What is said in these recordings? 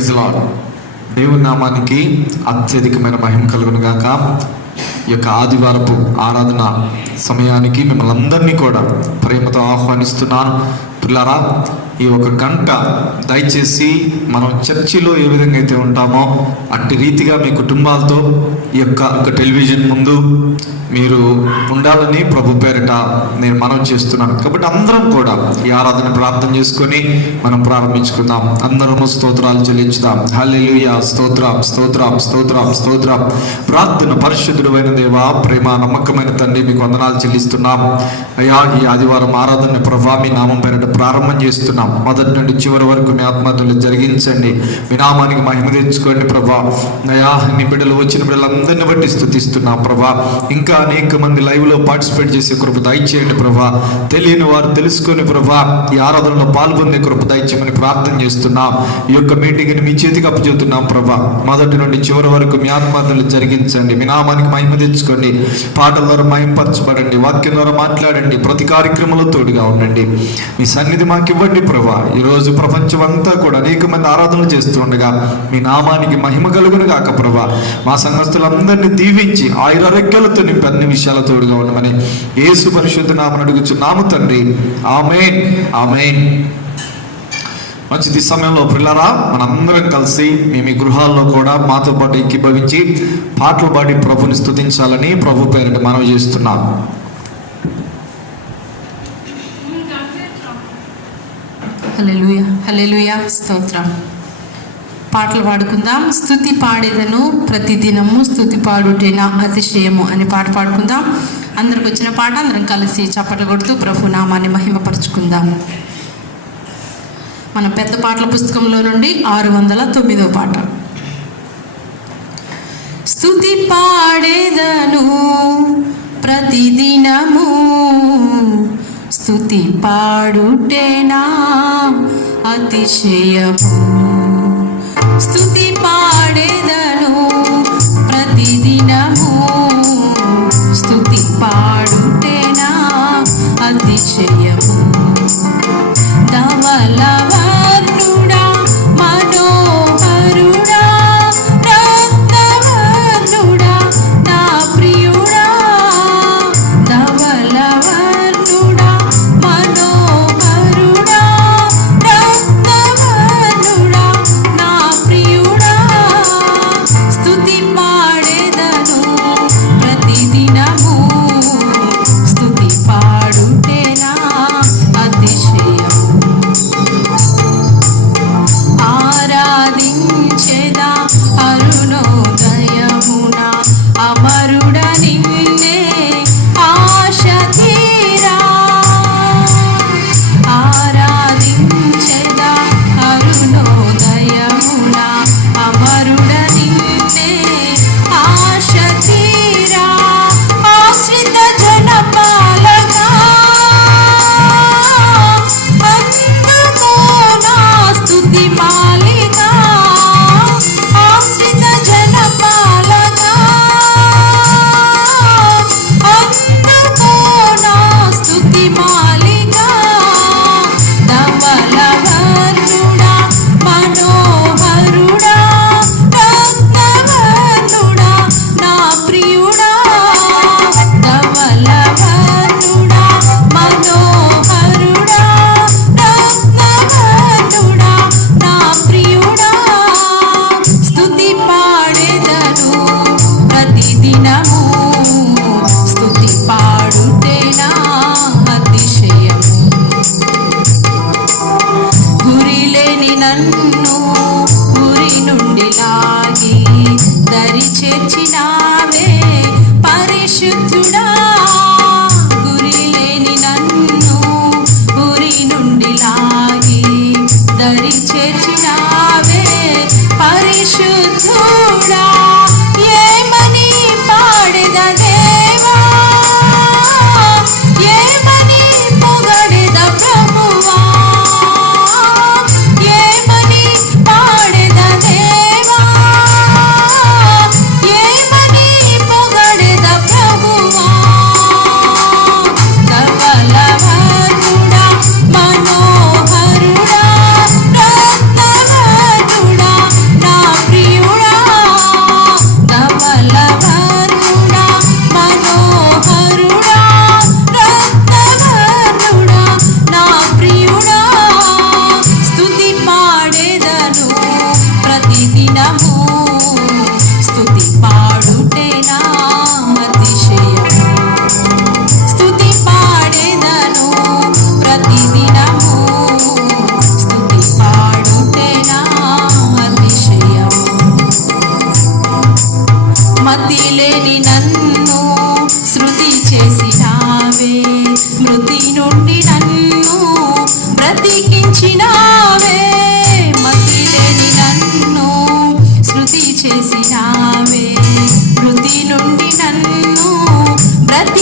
Praise lord. దేవుని నామానికి అత్యధికమైన మహిమ కలుగును గాక. ఈ యొక్క ఆదివారపు ఆరాధన సమయానికి మిమ్మల్ని అందరినీ కూడా ప్రేమతో ఆహ్వానిస్తున్నాను. పిల్లరా, ఈ ఒక గంట దయచేసి మనం చర్చిలో ఏ విధంగా అయితే ఉంటామో అట్టి రీతిగా మీ కుటుంబాలతో ఈ యొక్క టెలివిజన్ ముందు మీరు ఉండాలని ప్రభు పేరిట నేను మనవి చేస్తున్నాను. కాబట్టి అందరం కూడా ఈ ఆరాధన ప్రార్థన చేసుకొని మనం ప్రారంభించుకుందాం. అందరము స్తోత్రాలు చెల్లించుదాం. హల్లెలూయా. స్తోత్రం స్తోత్రం స్తోత్రం స్తోత్రం. ప్రార్థన. పరిశుద్ధుడు అయిన దేవా, ప్రేమ నమ్మకమైన తండ్రి, మీకు వందనాలు చెల్లిస్తున్నాం అయ్యా. ఈ ఆదివారం ఆరాధన ప్రభా మీ నామం పేరిట ప్రారంభం చేస్తున్నాం. మొదటి నుండి చివరి వరకు మీ ఆత్మహత్యలు జరిగించండి. మీ నామానికి మహిమ తెచ్చుకోండి ప్రభా. అయ్యా, నీ బిడ్డలు వచ్చిన బిడ్డలందరినీ బట్టి స్తుతిస్తున్నాం ప్రభా. ఇంకా అనేక మంది లైవ్లో పార్టిసిపేట్ చేసే కృప దయచేయండి ప్రభా. తెలియని వారు తెలుసుకొని ప్రభా ఈ ఆరాధనలో పాల్గొనే కృప దయచేయమని ప్రార్థన చేస్తున్నాం. ఈ యొక్క మీటింగ్ని మీ చేతికి అప్పచెబుతున్నాం ప్రభా. మొదటి నుండి చివరి వరకు మీ ఆత్మహత్యలు జరిగించండి. మీ నామానికి మహిమ తెచ్చుకోండి. పాటల ద్వారా మహిమపరచబడండి. వాక్యం ద్వారా మాట్లాడండి. ప్రతి కార్యక్రమంలో తోడుగా ఉండండి. మీ సన్నిధి మాకు ఇవ్వండి ప్రభా. ఈరోజు ప్రపంచం అంతా కూడా అనేక మంది ఆరాధనలు చేస్తూ ఉండగా మీ నామానికి మహిమ కలుగును గాక ప్రభా. మా సంఘస్థులందరినీ దీవించి ఆయురారోగ్యాలతో నింపి అన్ని విషయాల తోడుగా ఉండమని యేసు పరిశుద్ధ నామమున అడుగుచున్నాము తండ్రి. ఆమేన్ ఆమేన్. మంచిది. ఈ సమయంలో పిల్లరా, మనందరం కలిసి మీ గృహాల్లో కూడా మాతో పాటు ఏకీభవించి పాటలు పాడి ప్రభుని స్తుతించాలని ప్రభు పేరిట మనవి చేస్తున్నాం. హల్లెలూయా హల్లెలూయా. స్తోత్రం. పాటలు పాడుకుందాం. స్తుతి పాడేదను ప్రతిదినము స్తుతి పాడుటేనా అతిశయము అనే పాట పాడుకుందాం. అందరికి వచ్చిన పాట అందరం కలిసి చప్పట్లు కొడుతూ ప్రభు నామాన్ని మహిమపరుచుకుందాం. మన పెద్ద పాటల పుస్తకంలో నుండి 609వ పాట. స్తుతి పాడేదను ప్రతిదినము స్తుతి పాడుటేనా అతిశయము. స్తుతి పాడేదను ప్రతిదినము స్తుతి పాడుటేనా అతిశయము. ధవలవర్ణుడా మనోహరుడా రత్నవర్ణుడా నా ప్రియుడా. ధవలవర్ణుడా మనోహరుడా రత్నవర్ణుడా నా ప్రియుడా.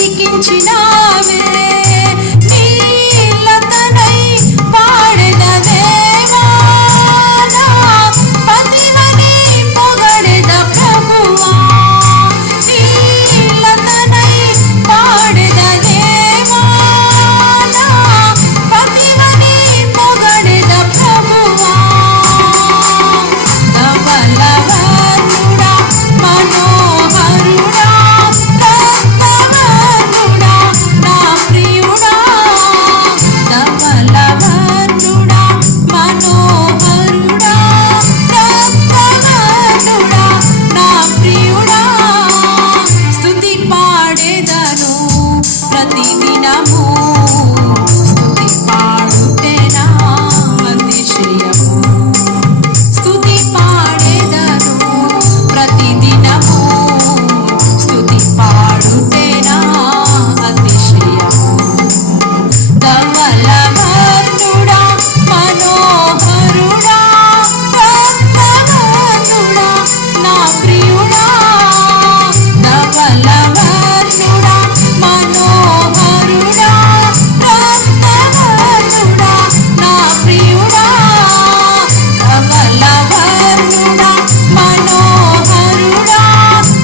బ్రతికించినావే నీలతనై పాడెద దేవా నా పతివని పొగడెద ప్రభువా నీలతనై పాడెద దేవా నా పతివని పొగడెద ప్రభువా ధవలవర్ణుడా మనోహరుడా రత్నవర్ణుడా నా ప్రియుడా ధవలవర్ణుడా మనోహరుడా రత్నవర్ణుడా నా ప్రియుడా స్తుతి పాడెదను ప్రతిదినము స్తుతి పాడుటేనా అతిశయము స్తుతి పాడెదను ప్రతిదినము స్తుతి పాడుటేనా అతిశయము ధవలవర్ణుడా మనోహరుడా రత్నవర్ణుడా నా ప్రియుడా ధవలవర్ణుడా మనోహరుడా రత్నవర్ణుడా నా ప్రియుడా ధవలవర్ణుడా మనోహరుడా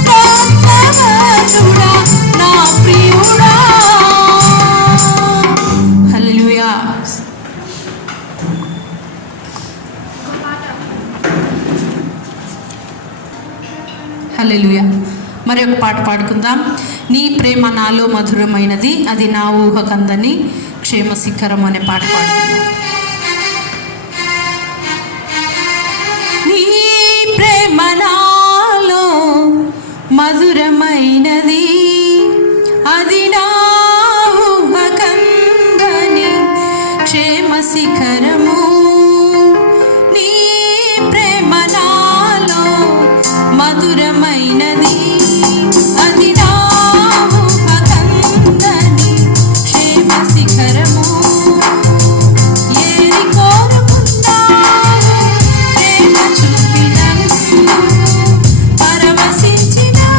రత్నవర్ణుడా నా ప్రియుడా. హల్లెలూయా. హల్లెలూయా. మరి ఒక పాట పాడుకుందాం. నీ ప్రేమ నాలో మధురమైనది, అది నా ఊహకందని క్షేమ శిఖరం అనే పాట పాడుకుందాం. నీ ప్రేమ నాలో మధురమైనది, అది నా ఊహకందని క్షేమ శిఖరము. నీ ప్రేమ నాలో మధురమైనది, అది నా ఊహకందని క్షేమ శిఖరము. ఏరి కోరుకున్నావు ప్రేమ చూపినందుకు, పరవశించినాను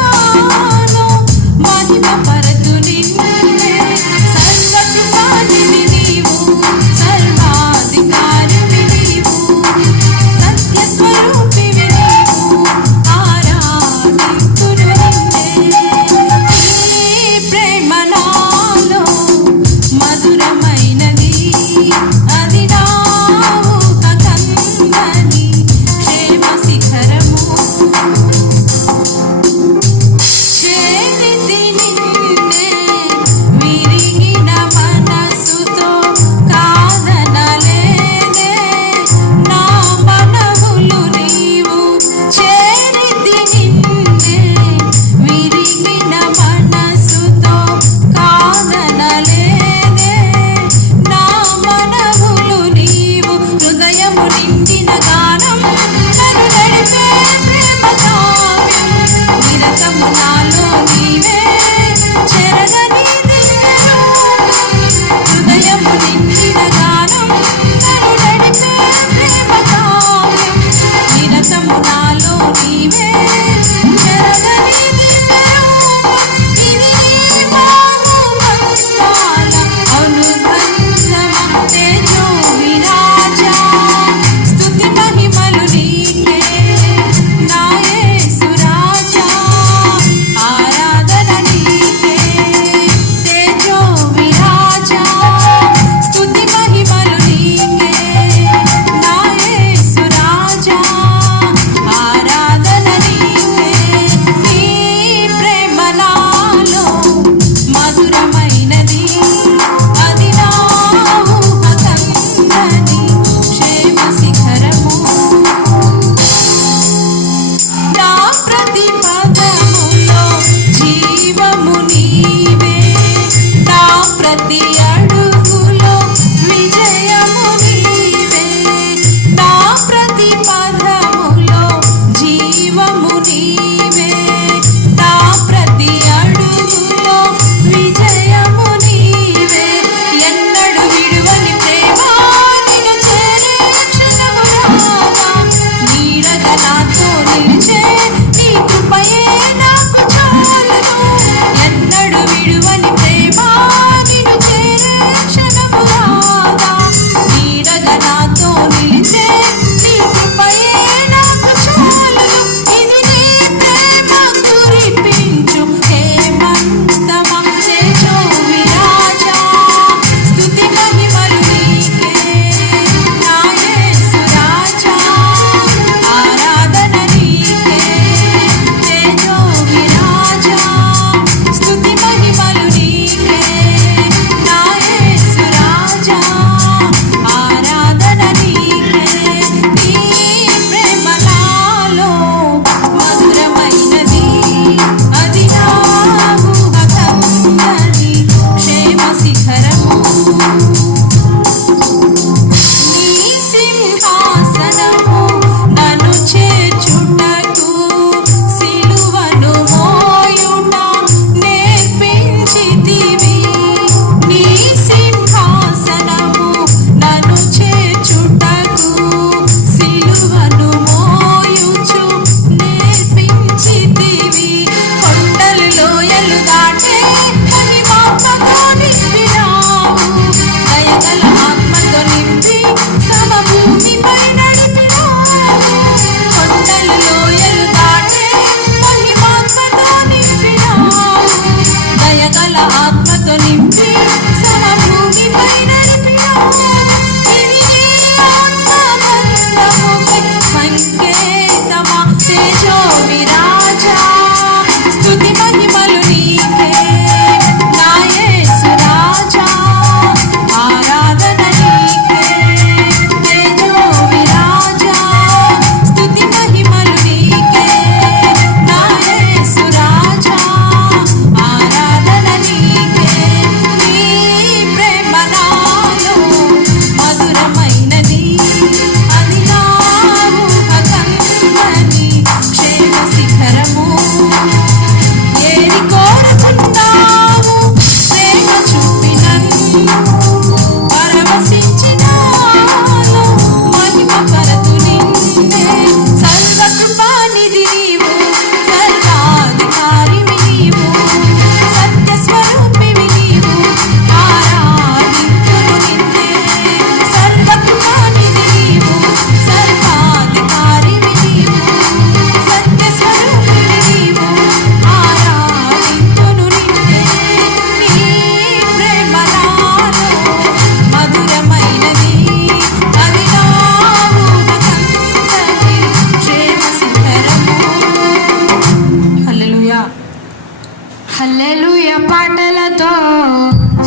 పాటలతో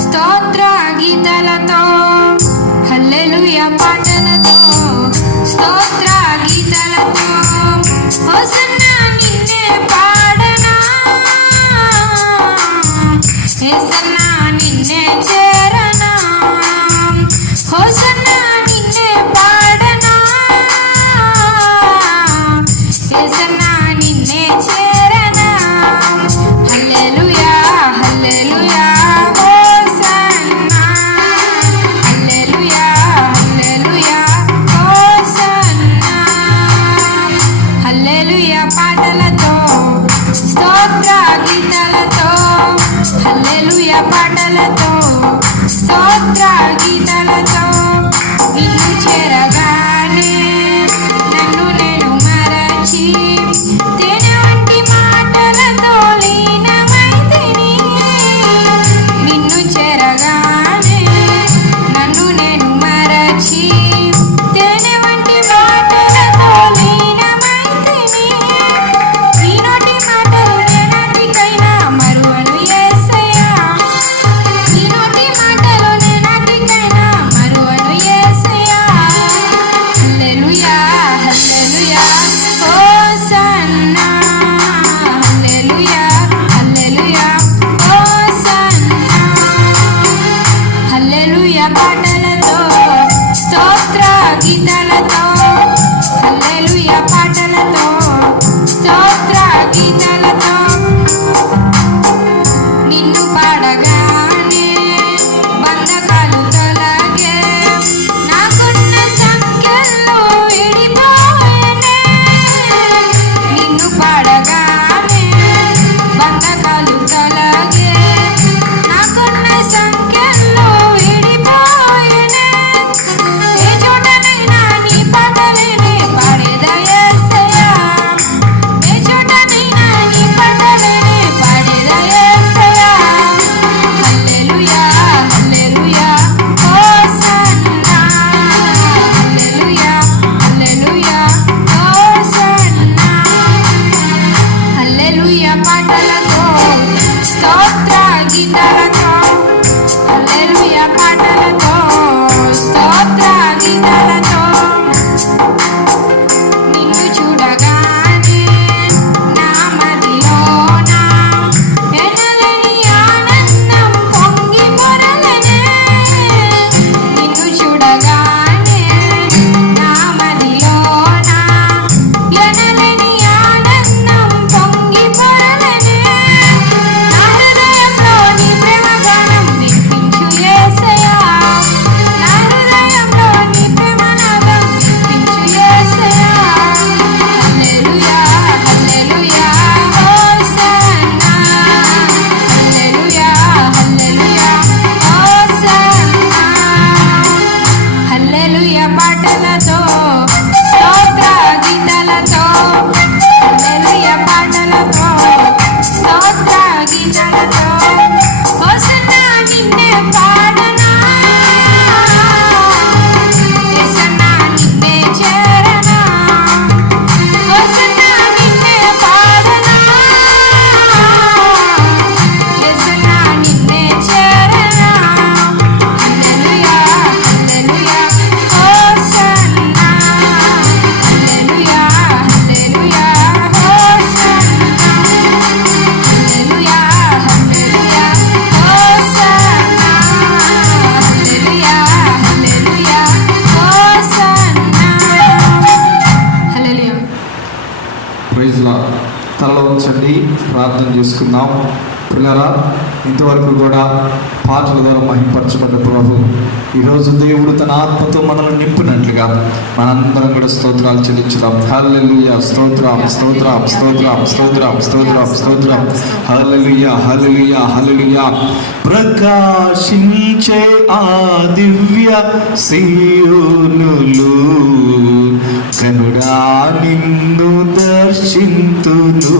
స్తోత్ర గీతాలతో హల్లెలూయా పాటలతో స్తోత్ర గీతాలతో హోసన్నా నిన్నే పాడనా యేసన్నా నిన్నే చేరనా హోసన్నా నిన్నే పాడనా యేసన్నా నిన్నే చేరనా hallelujah hallelujah hosanna hallelujah hallelujah hosanna హల్లెలూయా పాటలతో స్తోత్ర గీతాలతో హల్లెలూయా పాటలతో స్తోత్ర గీతాలతో నిన్ను చేరగానే నన్ను నేను మరచి తేనె వంటి మాటలతో లీనమైతిని నిన్ను చేరగానే నన్ను నేను మరచి తేనె వంటి మాటలతో లీనమైతిని నీ నోటి మాటలు నేనాటికైనా మరువను యేసయ్యా నీ నోటి మాటలు నేనాటికైనా మరువను యేసయ్యా హల్లెలూయా hallelujah hosanna hallelujah hallelujah hosanna హల్లెలూయా పాటలతో స్తోత్ర గీతాలతో హల్లెలూయా పాటలతో స్తోత్ర గీతాలతో నిన్ను పాడగానే బంధకాలు తొలగే నాకున్న సంఖ్యలు విడిపోయేనే నిన్ను పాడగానే బంధకాలు తొలగే నాకున్న సంఖ్యలు విడిపోయేనే ఏ చోటనైనా నీ పాటలేనే పాడేదా యేసయ్యా ఏ చోటనైనా నీ పాటలేనే పాడేదా యేసయ్యా హల్లెలూయా hallelujah hosanna hallelujah hallelujah hosanna హల్లెలూయా పాటలతో స్తోత్ర గీతాలతో హల్లెలూయా పాటలతో స్తోత్ర గీతాలతో నిన్ను చూడగానే నా మదిలోన ఎనలేని ఆనందం పొంగి పొరలనే నిన్ను చూడగానే నా మదిలోన ఎనలేని ఆనందం పొంగి పొరలనే నా హృదయంలో నీ ప్రేమ గానం వినిపించు యేసయ్యా నా హృదయంలో నీ ప్రేమ నాదం వినిపించు యేసయ్యా హల్లెలూయా hallelujah hosanna hallelujah hallelujah hosanna హల్లెలూయా పాటలతో స్తోత్ర గీతాలతో హల్లెలూయా పాటలతో స్తోత్ర గీతాలతో హోసన్నా నిన్నే పాడనా యేసన్నా నిన్నే చేరనా హోసన్నా నిన్నే పాడనా యేసన్నా నిన్నే చేరనా hallelujah hallelujah hosanna hallelujah hallelujah hosanna hallelujah hallelujah hosanna hallelujah hallelujah hosanna hallelujah praise లా తలలో ఉంచండి, ప్రార్థన చేసుకుందాం. పిల్లరా, ఇంతవరకు కూడా పాటల ద్వారా మహింపరచబడ్డ ప్రభు ఈరోజు దేవుడు తన ఆత్మతో మనల్ని నింపినట్లుగా మనందరం కూడా స్తోత్రాలు చెల్లించుదాం. హల్లెలూయా, స్తోత్రం స్తోత్రం స్తోత్రం స్తోత్రం స్తోత్రం స్తోత్రం. హల్లెలూయా హల్లెలూయా హల్లెలూయా. ప్రకాశించే ఆ దివ్య సీయోనులు కనుడా నిన్ను దర్శింతును.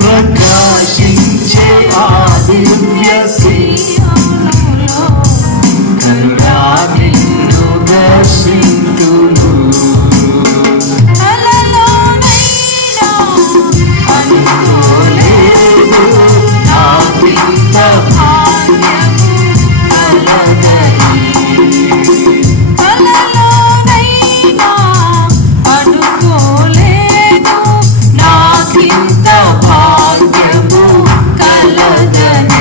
ప్రకాశించే ఆ దివ్య సీయోనులు కనుడా నిన్ను దర్శింతును. అనుకోలేదు భాగ్యము కలగని. కలలోనైనా అనుకోలేదు నాకింత భాగ్యము కలగని.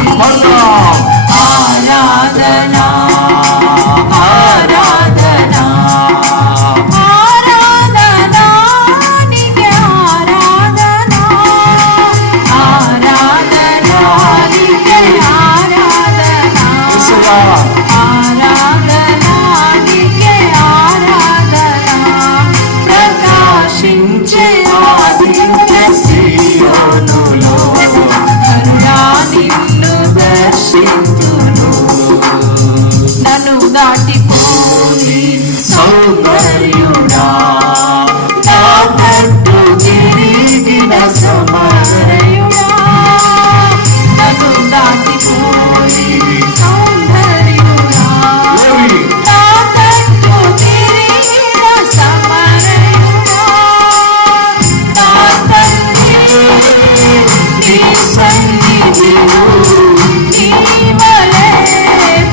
ఆరాధనా ఆరాధనా ఆరాధనా నీకే ఆరాధనా ఆరాధనా నీకే ఆరాధనా ఆరాధనా నీకే ఆరాధనా. ప్రకాశించే ఆదిత్య సియోనులో కరుణా నిన్ను దర్శింతును. నన్ను దాటిపోయి సౌందర్యుడా నా తట్టు తిరిగిన సమరయుడా. నన్ను దాటిపోయి సౌందర్యుడా నా తట్టు తిరిగిన సమరయుడా. నా తండ్రి నీ సన్నిధిలో నీ వలె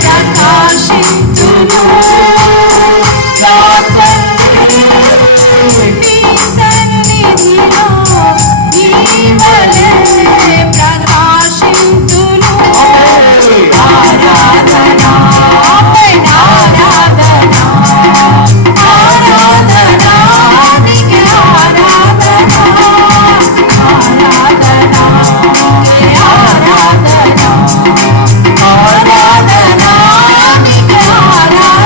ప్రకాశించును. నా తండ్రి నీ సన్నిధిలో నీ వలె ప్రకాశించును. ఆరాధనా ఆరాధనా ఆరాధనా నీకే ఆరాధనా ఆరాధనా నీకే ఆరాధనా ఆరాధనా నీకే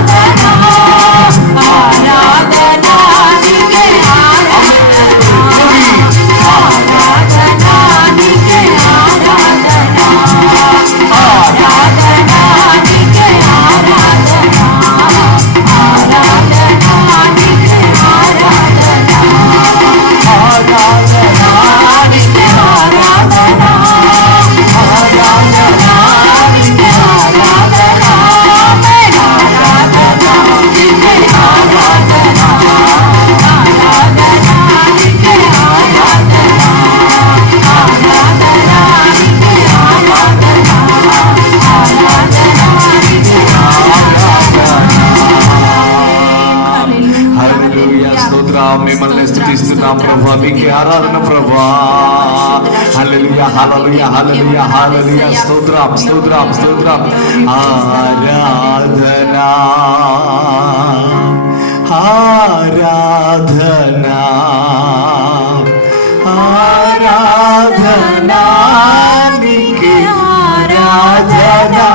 ఆరాధనా ఆరాధనా నీకే ఆరాధనా ఆరాధనా నీకే ఆరాధనా ఆరాధనా నీకే ఆరాధనా ఆరాధనా నీకే ఆరాధనా ఆరాధనా నీకే ఆరాధనా ఆరాధనా నీకే ఆరాధనా ఆరాధనా నీకే ఆరాధనా ఆరాధనా నీకే ఆరాధనా ఆరాధనా నీకే ఆరాధనా ఆరాధనా నీకే హల్లెలూయా స్తోత్రం. మిమ్మల్ని స్తుతిస్తున్నాం ప్రభా, మీకే ఆరాధన ప్రభా. హల్లెలూయా హల్లెలూయా హల్లెలూయా హల్లెలూయా స్తోత్రం స్తోత్రం స్తోత్రం. ఆరాధనా ఆరాధనా ఆరాధనా నీకే ఆరాధనా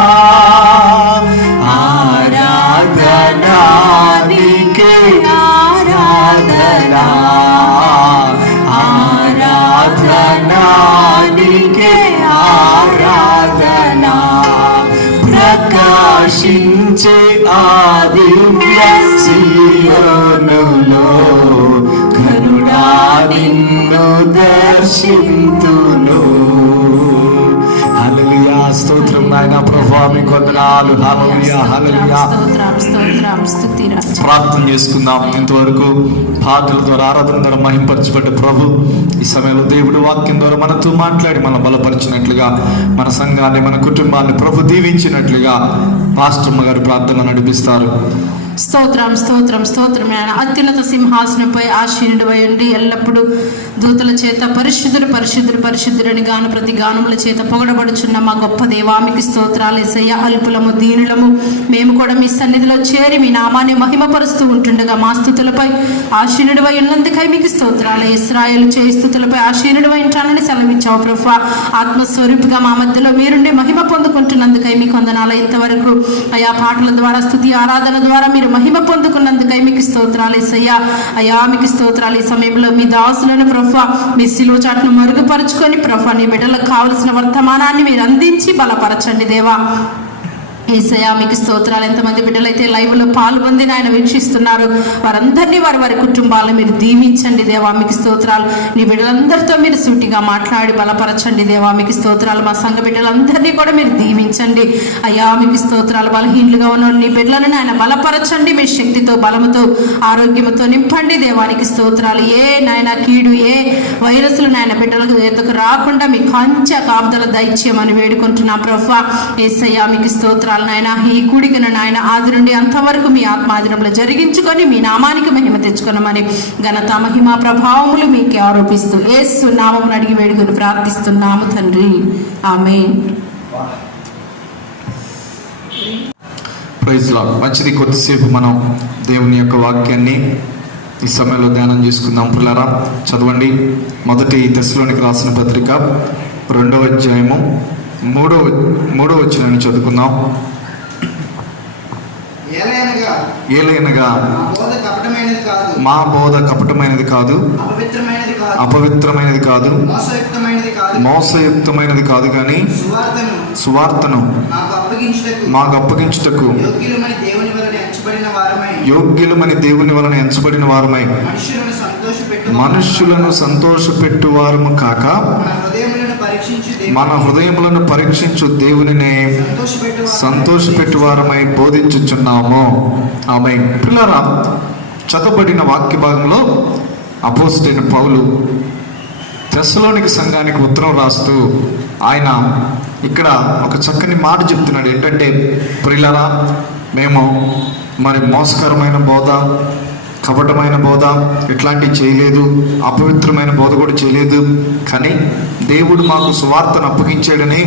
ఆరాధనా నీకే ఆరాధనా ఆరాధనా నీకే ఆరాధనా. ప్రకాశించే ఆదివ్య సియోనులో కరుణా నిన్ను దర్శింతును. హల్లెలూయా స్తోత్రం నాయన ప్రభా, మీకు వందనాలు. హల్లెలూయా హల్లెలూయా. స్తోత్రం స్తోత్రం స్తుతి రాజా. ప్రార్థన చేసుకుందాం. ఇంతవరకు పాటల ద్వారా ఆరాధన ద్వారా మహింపరచబడ్డ ప్రభు ఈ సమయంలో దేవుడు వాక్యం ద్వారా మనతో మాట్లాడి మనం బలపరిచినట్లుగా, మన సంఘాన్ని మన కుటుంబాన్ని ప్రభు దీవించినట్లుగా పాస్టమ్మ గారు ప్రార్థన నడిపిస్తారు. స్తోత్రం స్తోత్రం స్తోత్రం. ఆయన అత్యున్నత సింహాసనంపై ఆశీనుడివై ఉండి ఎల్లప్పుడూ దూతల చేత పరిశుద్ధుడు పరిశుద్ధుడు పరిశుద్ధుడని గాను ప్రతి గానముల చేత పొగడబడుచున్న మా గొప్ప దేవా మీకు స్తోత్రాలు యేసయ్య. అల్పులము దీనులము మేము కూడా మీ సన్నిధిలో చేరి మీ నామాన్ని మహిమపరుస్తూ ఉంటుండగా మా స్తుతులపై ఆశీనుడివై ఉన్నందుకై మీకు స్తోత్రాలు. ఇశ్రాయేలు చేయి స్తుతులపై ఆశీనుడివై ఉంటానని సెలవిచ్చావు ప్రభువా. ఆత్మస్వరూపిగా మా మధ్యలో మీరుండి మహిమ పొందుకుంటున్నందుకై మీకు వందనాలు. ఇంతవరకు అయా పాటల ద్వారా స్తుతి ఆరాధన ద్వారా మీరు మహిమ పొందుకున్నందుకై మీకు స్తోత్రాలు యేసయ్యా. అయా మీకు స్తోత్రాలు. ఈ సమయంలో మీ దాసులను ప్రభువా మీ శిలువ చాటును మరుగుపరుచుకొని ప్రభువా నీ బిడ్డలకు కావలసిన వర్తమానాన్ని మీరు అందించి బలపరచండి దేవా. యేసయ్యా మీకు స్తోత్రాలు. ఎంతమంది బిడ్డలైతే లైవ్లో పాల్గొంది ఆయన వీక్షిస్తున్నారు వారందరినీ వారి కుటుంబాలను మీరు దీవించండి దేవా. మీకు స్తోత్రాలు. నీ బిడ్డలందరితో మీరు సూటిగా మాట్లాడి బలపరచండి దేవా. మీకు స్తోత్రాలు. మా సంఘ బిడ్డలందరినీ కూడా మీరు దీవించండి అయ్యా. మీకు స్తోత్రాలు. బలహీనులుగా ఉన్న నీ బిడ్డలను ఆయన బలపరచండి. మీ శక్తితో బలముతో ఆరోగ్యంతో నింపండి దేవానికి స్తోత్రాలు. ఏ నాయన కీడు ఏ వైరస్లు నాయన బిడ్డలకు ఎదుకు రాకుండా మీ కంచె కాపుదల దైత్యమని వేడుకుంటున్నా ప్రభువా. యేసయ్యా మీకు స్తోత్రాలు నాయన. ఈ కూడికను నాయన ఆది నుండి అంతవరకు మీ ఆత్మాధీనంలో జరిగించుకొని మీ నామానికి మహిమ తెచ్చుకున్నామని ఘనత మహిమ ప్రభావములు మీకే ఆరోపిస్తూ యేసు నామమును అడిగి వేడుకొని ప్రార్థిస్తున్నాము తండ్రి. ఆమేన్. Praise lord. మంచిది. కొద్దిసేపు మనం దేవుని యొక్క వాక్యాన్ని ఈ సమయంలో ధ్యానం చేసుకుందాం. పిల్లరా చదవండి. మొదటి తెస్సలోనికి రాసిన పత్రిక 2వ అధ్యాయము 3వ వచనాన్ని చదువుకుందాం. ఏలైనగా మా బోధ కపటమైనది కాదు, అపవిత్రమైనది కాదు, మోసయుక్తమైనది కాదు, కానీ సువార్తను మాకు అప్పగించుటకు యోగ్యులమని దేవుని వలన ఎంచబడిన వారమై మనుష్యులను సంతోషపెట్టు వారము కాక మన హృదయములను పరీక్షించు దేవునినే సంతోషపెట్టు వారమై బోధించుచున్నాము. ఆమేన్. పిల్లరా చదవబడిన వాక్య భాగంలో అపోస్తలుడైన పౌలు తెస్సలోనిక సంఘానికి ఉత్తరం రాస్తూ ఆయన ఇక్కడ ఒక చక్కని మాట చెప్తున్నాడు. ఏంటంటే ప్రియులారా మేము మరి మోసకరమైన బోధ, కపటమైన బోధ ఇట్లాంటివి చేయలేదు, అపవిత్రమైన బోధ కూడా చేయలేదు. కానీ దేవుడు మాకు సువార్తను అప్పగించాడని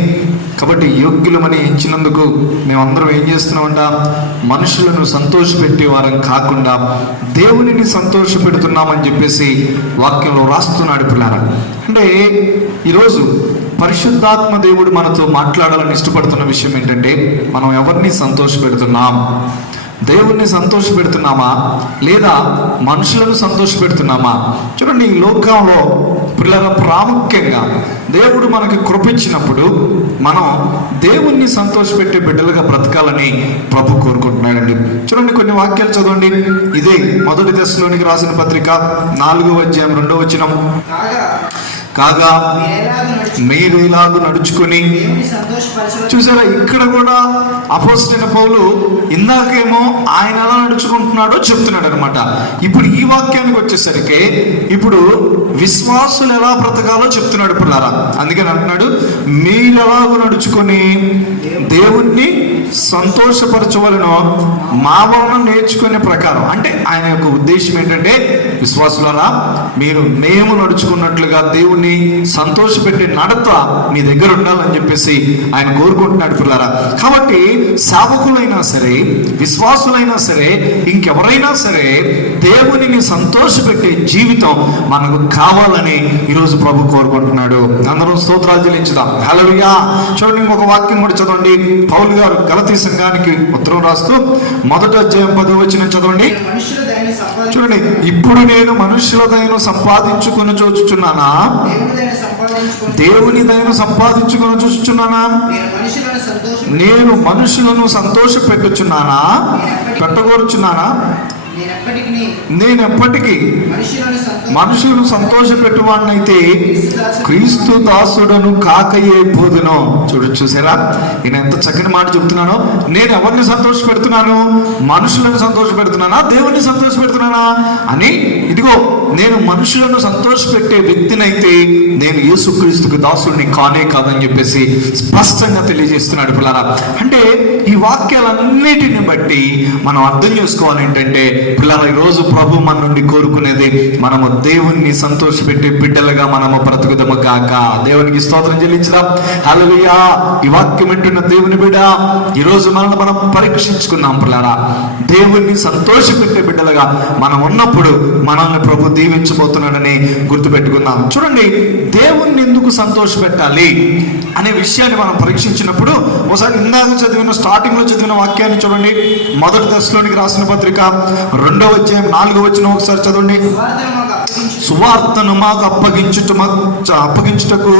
కాబట్టి యోగ్యులమని ఎంచినందుకు మేమందరం ఏం చేస్తున్నామంట, మనుషులను సంతోషపెట్టే వారం కాకుండా దేవునిని సంతోషపెడుతున్నామని చెప్పేసి వాక్యంలో రాస్తున్నాడు పిల్లారా. అంటే ఈరోజు పరిశుద్ధాత్మ దేవుడు మనతో మాట్లాడాలని ఇష్టపడుతున్న విషయం ఏంటంటే మనం ఎవరిని సంతోషపెడుతున్నాం? దేవుణ్ణి సంతోషపెడుతున్నామా లేదా మనుషులను సంతోషపెడుతున్నామా? చూడండి, ఈ లోకంలో పిల్లల ప్రాముఖ్యంగా దేవుడు మనకి కృపించినప్పుడు మనం దేవుణ్ణి సంతోషపెట్టే బిడ్డలుగా బ్రతకాలని ప్రభు కోరుకుంటున్నాడండి. చూడండి, కొన్ని వాక్యాలు చదవండి. ఇదే మొదటి తెస్సలోనికి రాసిన పత్రిక 4వ అధ్యాయం 2వ వచనం. కాగా మీరు ఇలాగూ నడుచుకొని, చూసారా ఇక్కడ కూడా అపోస్తలుడైన పౌలు ఇందాకేమో ఆయన ఎలా నడుచుకుంటున్నాడో చెప్తున్నాడు అనమాట. ఇప్పుడు ఈ వాక్యానికి వచ్చేసరికి ఇప్పుడు విశ్వాసులు ఎలా బ్రతకాలో చెప్తున్నాడు పిల్లారా. అందుకని అంటున్నాడు మీరు ఎలాగూ నడుచుకొని దేవుణ్ణి సంతోషపరచవలను మా వలన నేర్చుకునే ప్రకారం. అంటే ఆయన యొక్క ఉద్దేశం ఏంటంటే విశ్వాసులారా మీరు మేము నడుచుకున్నట్లుగా దేవుణ్ణి సంతోషపెట్టే నడత మీ దగ్గర ఉండాలని చెప్పేసి ఆయన కోరుకుంటున్నాడు పిల్లారా. కాబట్టి సేవకులైనా సరే, విశ్వాసులైనా సరే, ఇంకెవరైనా సరే దేవునిని సంతోషపెట్టే జీవితం మనకు కావాలని ఈరోజు ప్రభు కోరుకుంటున్నాడు. అందరం స్తోత్రాలు చెల్లించుదాం. హల్లెలూయా. చూడండి, ఇంకొక వాక్యం కూడా చదవండి. పౌలు గారు గలతీ సంఘానికి ఉత్తరం రాస్తూ 1వ అధ్యాయం 10వ వచనం చదవండి. చూడండి, ఇప్పుడు నేను మనుష్యుల దయను సంపాదించుకుని చూచుచున్నానా, దేవుని దయను సంపాదించుకుని చూచుచున్నానా, నేను మనుషులను సంతోష పెట్టుచున్నానా, పెట్టగోరుచున్నానా, నేను ఎప్పటికీ మనుషులను సంతోష పెట్టువాడినైతే క్రీస్తు దాసుడను కాకయే బోధను. చూసారా ఈయన ఎంత చక్కని మాట చెప్తున్నానో. నేను ఎవరిని సంతోష పెడుతున్నాను? మనుషులను సంతోష పెడుతున్నానా, దేవుని సంతోష పెడుతున్నానా అని. ఇదిగో నేను మనుషులను సంతోష పెట్టే వ్యక్తినైతే నేను యేసుక్రీస్తుకు దాసుడిని కానే కాదని చెప్పేసి స్పష్టంగా తెలియజేస్తున్నాడు పిల్లారా. అంటే ఈ వాక్యాలన్నిటిని బట్టి మనం అర్థం చేసుకోవాలి ఏంటంటే పిల్లల ఈరోజు ప్రభు మన నుండి కోరుకునేది మనము దేవుణ్ణి సంతోషపెట్టే బిడ్డలుగా మనము బ్రతుకుదము కాక. దేవునికి స్తోత్రం చెల్లించుదాం. హల్లెలూయా. ఈ వాక్యం వింటున్న దేవుని బిడ్డ ఈరోజు మనల్ని మనం పరీక్షించుకున్నాం పిల్లరా. దేవుణ్ణి సంతోషపెట్టే బిడ్డలుగా మనం ఉన్నప్పుడు మనల్ని ప్రభు దీవించబోతున్నాడని గుర్తుపెట్టుకుందాం. చూడండి, దేవుణ్ణి ఎందుకు సంతోషపెట్టాలి అనే విషయాన్ని మనం పరీక్షించినప్పుడు ఒకసారి ఇందాక చదివిన స్టార్టింగ్ లో చదివిన వాక్యాన్ని చూడండి. మొదటి తెస్సలోనికి రాసిన పత్రిక 2వ అధ్యాయం 4వ వచనం ఒకసారి చదవండి. సువార్తను మాకు అప్పగించుటకు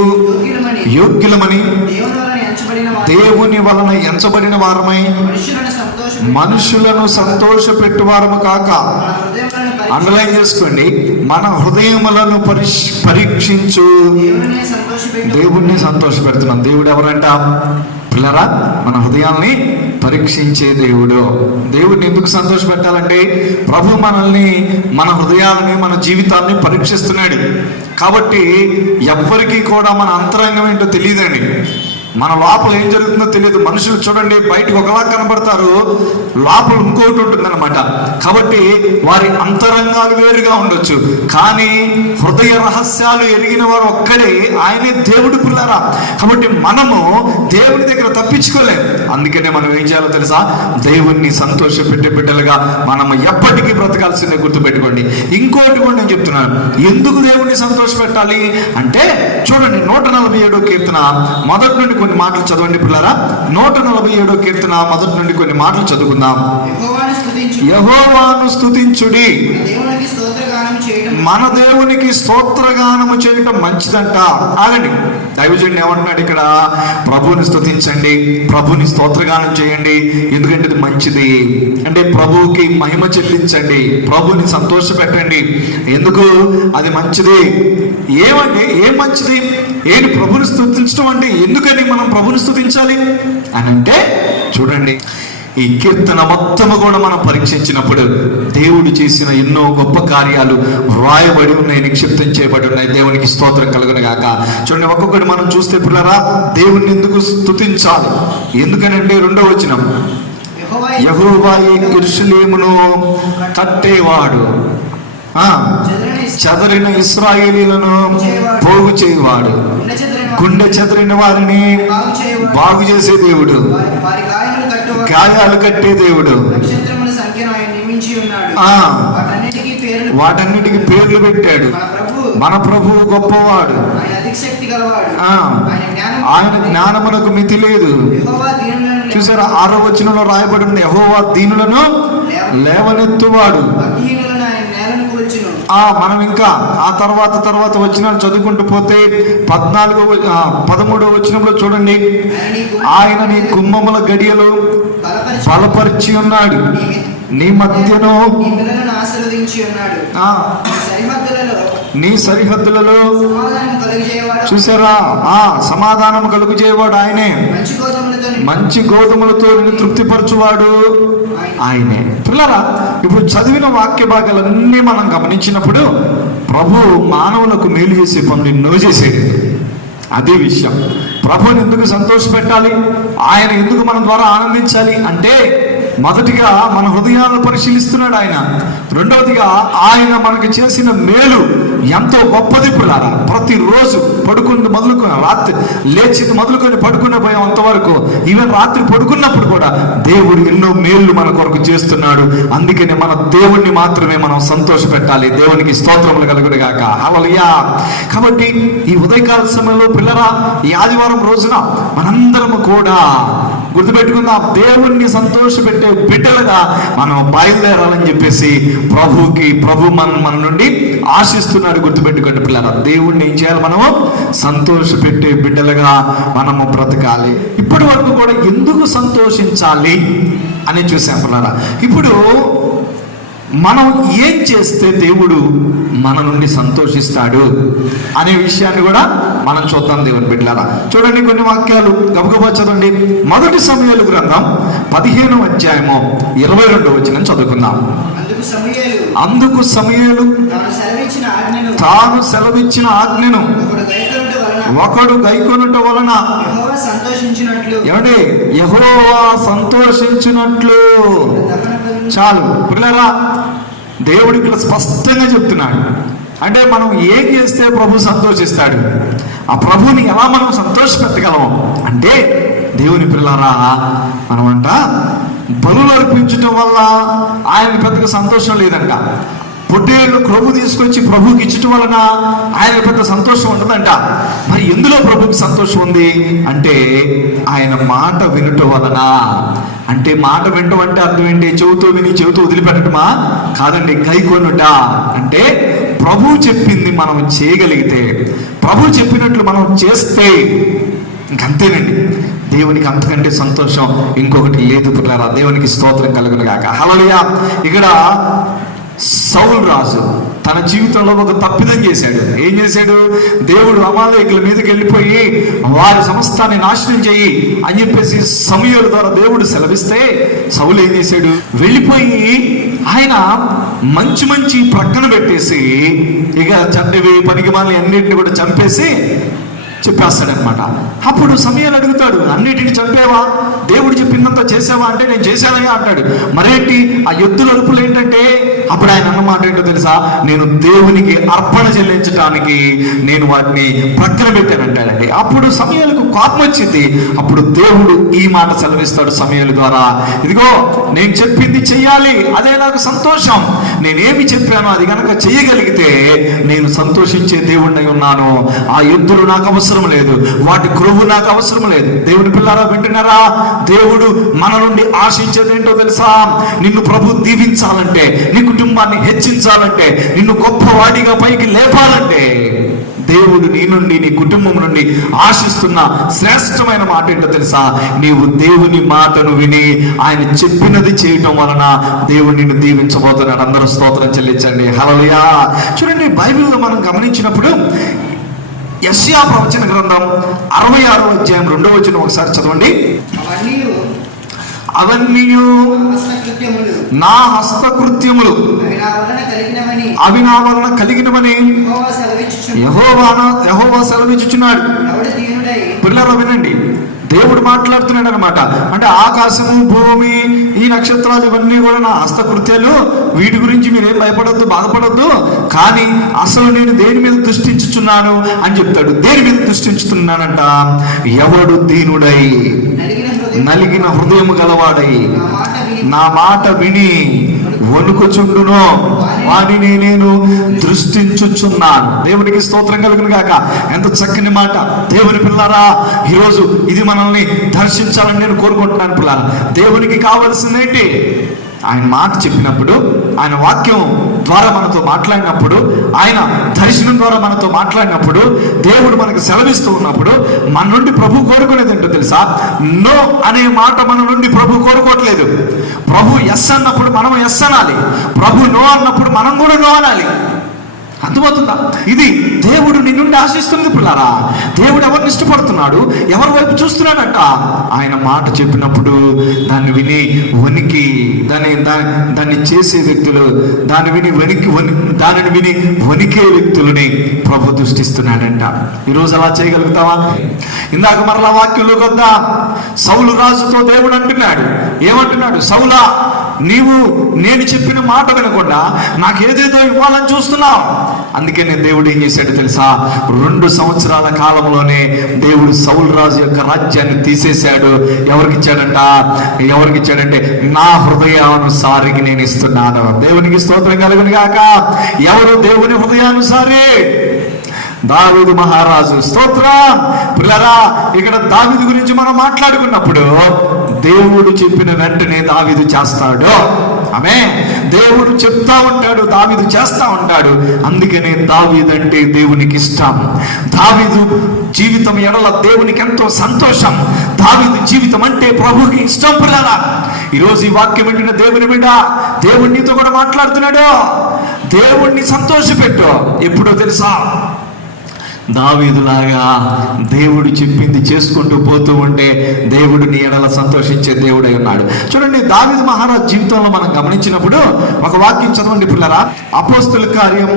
యోగ్యులమని ఎంచబడిన వారు దేవుని వలన ఎంచబడిన వారమై మనుషులను సంతోషపెట్టువారము కాక. అండర్లైన్ చేసుకోండి, మన హృదయములను పరీక్షించు దేవుణ్ణి సంతోషపెడుతున్నాం. దేవుడు ఎవరంట పిల్లరా? మన హృదయాల్ని పరీక్షించే దేవుడు. దేవుడిని ఎందుకు సంతోషపెట్టాలంటే ప్రభు మనల్ని, మన హృదయాలని, మన జీవితాన్ని పరీక్షిస్తున్నాడు. కాబట్టి ఎవ్వరికీ కూడా మన అంతరంగం ఏంటో తెలియదండి. మన లోపల ఏం జరుగుతుందో తెలియదు. మనుషులు చూడండి, బయటకు ఒకలా కనబడతారు, లోపల ఇంకోటి ఉంటుందన్నమాట. కాబట్టి వారి అంతరంగాలు వేరుగా ఉండొచ్చు, కానీ హృదయ రహస్యాలు ఎరిగిన వారు ఒక్కడే, ఆయనే దేవుడు పిల్లరా. కాబట్టి మనము దేవుడి దగ్గర తప్పించుకోలేము. అందుకనే మనం ఏం చేయాలో తెలుసా? దేవుణ్ణి సంతోషపెట్టే బిడ్డలుగా మనం ఎప్పటికీ బ్రతకాల్సిందే, గుర్తుపెట్టుకోండి. ఇంకోటి కూడా నేను చెప్తున్నాను, ఎందుకు దేవుణ్ణి సంతోషపెట్టాలి అంటే చూడండి, 147వ కీర్తన మొదటి నుండి కొన్ని మాటలు చదవండి పిల్లరా. 147వ కీర్తన మొదటి నుండి కొన్ని మాటలు చదువుకుందాం. యెహోవాను స్తుతించుడి, మన దేవునికి స్తోత్రగానము చేయటం మంచిదంట. ఆగండి, దైవజనుడు ఏమంటున్నాడు ఇక్కడ? ప్రభువుని స్తుతించండి, ప్రభుని స్తోత్రగానం చేయండి, ఎందుకంటే ఇది మంచిది. అంటే ప్రభువుకి మహిమ చెల్లించండి, ప్రభుని సంతోషపెట్టండి. ఎందుకు అది మంచిది? ఏమండి ఏం మంచిది? ఏంటి ప్రభుని స్తుతించడం అంటే? ఎందుకని మనం ప్రభుని స్తుతించాలి అని అంటే చూడండి, ఈ కీర్తన మొత్తము కూడా మనం పరీక్షించినప్పుడు దేవుడు చేసిన ఎన్నో గొప్ప కార్యాలు వ్రాయబడి ఉన్నాయి, నిక్షిప్తం చేయబడి ఉన్నాయి. దేవునికి స్తోత్రం కలుగును గాక. చూడండి, ఒక్కొక్కటి మనం చూస్తే పిల్లరా, దేవుణ్ణి ఎందుకు స్తుతించాలి? ఎందుకనంటే 2వ వచనం, యెహోవా యెరూషలేమును కట్టేవాడు, చెదరిన ఇశ్రాయేలీయులను పోగు చేయవాడు, గుండె చెదరిన వారిని బాగు చేసే దేవుడు, గాయాలు కట్టే దేవుడు. వాటన్నిటికి పేర్లు పెట్టాడు. మన ప్రభువు గొప్పవాడు, ఆయన జ్ఞానమునకు మితి లేదు. చూసారా, 6వ వచనంలో రాయబడి ఉంది, యెహోవా దీనులను లేవనెత్తువాడు. మనం ఇంకా ఆ తర్వాత వచనాలు చదువుకుంటూ పోతే 13వ వచనంలో చూడండి, ఆయన నీ గుమ్మముల గడియలు బలపరిచి ఉన్నాడు, నీ మధ్యను నీ సరిహద్దులలో చూసారా, సమాధానం కలుగు చేయవాడు ఆయనే, మంచి గోధుమలతో నిన్ను తృప్తిపరచువాడు ఆయనే. పిల్లరా, ఇప్పుడు చదివిన వాక్య భాగాలన్నీ మనం గమనించినప్పుడు ప్రభు మానవులకు మేలు చేసే పనులు ఎన్నో చేసేది. అదే విషయం, ప్రభుని ఎందుకు సంతోషపెట్టాలి, ఆయన ఎందుకు మన ద్వారా ఆనందించాలి అంటే మొదటిగా మన హృదయాలను పరిశీలిస్తున్నాడు ఆయన. రెండవదిగా ఆయన మనకు చేసిన మేలు ఎంతో గొప్పది పిల్లారా. ప్రతిరోజు మొదలుకొని రాత్రి లేచి మొదలుకొని పడుకునే పోయాం అంతవరకు, ఈవెన్ రాత్రి పడుకున్నప్పుడు కూడా దేవుడు ఎన్నో మేలు మన కొరకు చేస్తున్నాడు. అందుకనే మన దేవుణ్ణి మాత్రమే మనం సంతోషపెట్టాలి. దేవునికి స్తోత్రములు కలుగును గాక. హల్లెలూయా. కాబట్టి ఈ ఉదయకాల సమయంలో పిల్లరా, ఈ ఆదివారం రోజున మనందరము కూడా గుర్తుపెట్టుకుందాం, దేవుణ్ణి సంతోషపెట్టే బిడ్డలుగా మనం బయలుదేరాలని చెప్పేసి ప్రభు మన నుండి ఆశిస్తున్నాడు. గుర్తుపెట్టుకోండి పిల్లరా, దేవుణ్ణి ఏం చేయాలి? మనము సంతోషపెట్టే బిడ్డలుగా మనము బ్రతకాలి. ఇప్పటి వరకు కూడా ఎందుకు సంతోషించాలి అని చూసాం పిల్లరా. ఇప్పుడు మనం ఏం చేస్తే దేవుడు మన నుండి సంతోషిస్తాడు అనే విషయాన్ని కూడా మనం చూద్దాం దేవుని బిడ్డలారా. చూడండి, కొన్ని వాక్యాలు గబగబా చదవండి. 1 సమూయేలు గ్రంథం 15వ అధ్యాయము 22వ వచనం చదువుకుందాం. అందుకు సమూయేలు తాను సెలవిచ్చిన ఆజ్ఞను ఒకడు గైకొనుట వలన ఏమండి యెహోవా సంతోషించినట్లు. చాలు పిల్లరా, దేవుడు ఇక్కడ స్పష్టంగా చెప్తున్నాడు. అంటే మనం ఏం చేస్తే ప్రభు సంతోషిస్తాడు, ఆ ప్రభుని ఎలా మనం సంతోషపెట్టగలము అంటే దేవుని పిల్లరా, మనమంట బలులు అర్పించడం వల్ల ఆయన పెద్దగా సంతోషం లేదంట. పొట్టేళ్ళు క్రొవ్వు తీసుకొచ్చి ప్రభుకి ఇచ్చటం వలన ఆయన పెద్ద సంతోషం ఉంటుందంట. మరి ఎందులో ప్రభుకి సంతోషం ఉంది అంటే ఆయన మాట వినటం వలన. అంటే మాట వినటం అంటే అర్థం ఏంటి? చెవుతో విని చెవుతో వదిలిపెట్టడమా? కాదండి, గైకొనుట అంటే ప్రభు చెప్పింది మనం చేయగలిగితే, ప్రభు చెప్పినట్లు మనం చేస్తే ఇంకంతేనండి. దేవునికి అంతకంటే సంతోషం ఇంకొకటి లేదు పిల్లరా. దేవునికి స్తోత్రం కలుగును గాక. హల్లెలూయా. ఇక్కడ సౌలు రాజు తన జీవితంలో ఒక తప్పిదం చేశాడు. ఏం చేశాడు? దేవుడు అమాలేకుల మీదకి వెళ్ళిపోయి వారి సమస్తాన్ని నాశనం చెయ్యి అని చెప్పేసి సమూయేలు ద్వారా దేవుడు సెలవిస్తే సౌలు ఏం చేశాడు? వెళ్ళిపోయి ఆయన మంచి ప్రక్కన పెట్టేసి ఇక చెడ్డవి పనికిమాలిన అన్నింటిని కూడా చంపేసి చెప్పేస్తాడనమాట. అప్పుడు సమూయేలు అడుగుతాడు, అన్నిటిని చంపేవా? దేవుడు చెప్పిందంతా చేసావా అంటే నేను చేశానయ్యా అంటాడు. మరేంటి ఆ ఎద్దుల అరుపులు ఏంటంటే అప్పుడు ఆయన అన్నమాట ఏంటో తెలుసా? నేను దేవునికి అర్పణ చెల్లించడానికి నేను వాటిని ప్రక్కన పెట్టానంటాడండి. అప్పుడు సమూయేలుకు కోపం వచ్చింది. అప్పుడు దేవుడు ఈ మాట సెలవిస్తాడు సమూయేలు ద్వారా, ఇదిగో నేను చెప్పింది చెయ్యాలి, అదే నాకు సంతోషం. నేనేమి చెప్పానో అది కనుక చెయ్యగలిగితే నేను సంతోషించే దేవుడిని ఉన్నాను. ఆ ఎద్దులు నాకు అవసరం లేదు, వాటి క్రొవ్వు నాకు అవసరం లేదు. దేవుని పిల్లారా, వింటున్నారా? దేవుడు మన నుండి ఆశించేది ఏంటో తెలుసా? నిన్ను ప్రభు దీవించాలంటే, నీ కుటుంబాన్ని హెచ్చించాలంటే, నిన్ను గొప్పవాడిగా పైకి లేపాలంటే దేవుడు నీ నుండి, నీ కుటుంబం నుండి ఆశిస్తున్న శ్రేష్టమైన మాట ఏంటో తెలుసా? నీవు దేవుని మాటను విని ఆయన చెప్పినది చేయటం వలన దేవుడు నిన్ను దీవించబోతున్నాడు. అందరూ స్తోత్రం చెల్లించండి. హల్లెలూయా. చూడండి, బైబిల్లో మనం గమనించినప్పుడు యెషయా ప్రవచన గ్రంథం 66వ అధ్యాయం 2వ వచనం ఒకసారి చదవండి. అవన్నీ నా హస్తకృత్యములు అవి నా వలన కలిగినవని యెహోవా సెలవిచ్చుచున్నాడు. పిల్లలు వినండి, దేవుడు మాట్లాడుతున్నాడు అనమాట. అంటే ఆకాశము, భూమి, ఈ నక్షత్రాలు ఇవన్నీ కూడా నా హస్తకృత్యాలు, వీటి గురించి మీరేం భయపడొద్దు, బాధపడొద్దు. కానీ అసలు నేను దేని మీద దృష్టించుచున్నాను అని చెప్తాడు. దేని మీద దృష్టించుతున్నానంట? ఎవడు దీనుడై నలిగిన హృదయము గలవాడై నా మాట విని వణుకుచుండునో వాడిని నేను దృష్టించుచున్నాను. దేవునికి స్తోత్రం కలుగును గాక. ఎంత చక్కని మాట. దేవుని పిల్లారా, ఈరోజు ఇది మనల్ని దర్శించాలని నేను కోరుకుంటున్నాను. పిల్లారా, దేవునికి కావలసిందేంటి? ఆయన మాట చెప్పినప్పుడు, ఆయన వాక్యం ద్వారా మనతో మాట్లాడినప్పుడు, ఆయన దర్శనం ద్వారా మనతో మాట్లాడినప్పుడు, దేవుడు మనకు సెలవిస్తూ ఉన్నప్పుడు మన నుండి ప్రభు కోరుకునేది ఏంటో తెలుసా? నో అనే మాట మన నుండి ప్రభు కోరుకోవట్లేదు. ప్రభు ఎస్ అన్నప్పుడు మనం ఎస్ అనాలి, ప్రభు నో అన్నప్పుడు మనం కూడా నో అనాలి. అర్థమవుతుందా? ఇది దేవుడు నీ నుండి ఆశిస్తుంది. పిల్లారా, దేవుడు ఎవరిని ఇష్టపడుతున్నాడు, ఎవరి వైపు చూస్తున్నాడట? ఆయన మాట చెప్పినప్పుడు దాన్ని విని వణికి దాన్ని చేసే వ్యక్తులు, దానిని విని వణికే వ్యక్తులని ప్రభు దృష్టిస్తున్నాడంట. ఈరోజు అలా చేయగలుగుతావా? ఇందాక మరలా వాక్యంలోకి వద్దా. సౌలు రాజుతో దేవుడు అంటున్నాడు, ఏమంటున్నాడు? సౌలా, నీవు నేను చెప్పిన మాట వినకుండా నాకు ఏదేదో ఇవ్వాలని చూస్తున్నావు. అందుకే నేను దేవుడు ఏం చేశాడు తెలుసా? 2 సంవత్సరాల కాలంలోనే దేవుడు సౌలు రాజు యొక్క రాజ్యాన్ని తీసేశాడు. ఎవరికి ఇచ్చాడంటే నా హృదయానుసారికి నేను ఇస్తున్నాను. దేవునికి స్తోత్రం కలుగును గాక. ఎవరు దేవుని హృదయానుసారి? దావీదు మహారాజు. స్తోత్రం. పిల్లరా, ఇక్కడ దావీదు గురించి మనం మాట్లాడుకున్నప్పుడు దేవుడు చెప్పిన వెంటనే దావీదు చేస్తాడు. ఆమేన్. దేవుడు చెప్తా ఉంటాడు, దావీదు చేస్తా ఉంటాడు. అందుకనే దావీదు అంటే దేవునికి ఇష్టం. దావీదు జీవితం ఎడల దేవునికి ఎంతో సంతోషం. దావీదు జీవితం అంటే ప్రభువుకి ఇష్టం. పిల్లరా, ఈరోజు ఈ వాక్యం వింటున్న దేవుని బిడ్డ, దేవుడు నీతో కూడా మాట్లాడుతున్నాడు. దేవుణ్ణి సంతోషపెట్టు. ఎప్పుడో తెలుసా? దావీదులాగా దేవుడు చెప్పింది చేసుకుంటూ పోతూ ఉంటే దేవుడు నీ ఎడల సంతోషించే దేవుడై ఉన్నాడు. చూడండి, దావీదు మహారాజ్ జీవితంలో మనం గమనించినప్పుడు ఒక వాక్యం చదవండి పిల్లరా. అపోస్తుల కార్యం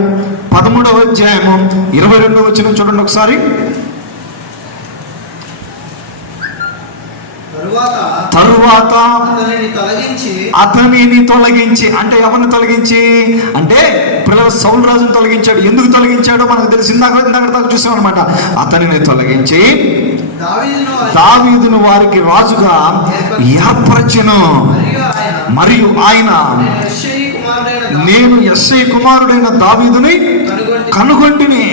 13వ అధ్యాయము 22వ వచనం చూడండి ఒకసారి. తరువాత అతనిని తొలగించి, అంటే ఎవరిని తొలగించి? అంటే పిల్లల సౌలు రాజును తొలగించాడు. ఎందుకు తొలగించాడో మనకు తెలిసి ఇందాక చూసాం అనమాట. అతనిని తొలగించి దావీదును వారికి రాజుగా ఏర్పరచెను. మరియు ఆయన, నేను యెష్షయి కుమారుడైన దావీదుని కనుగొంటిని.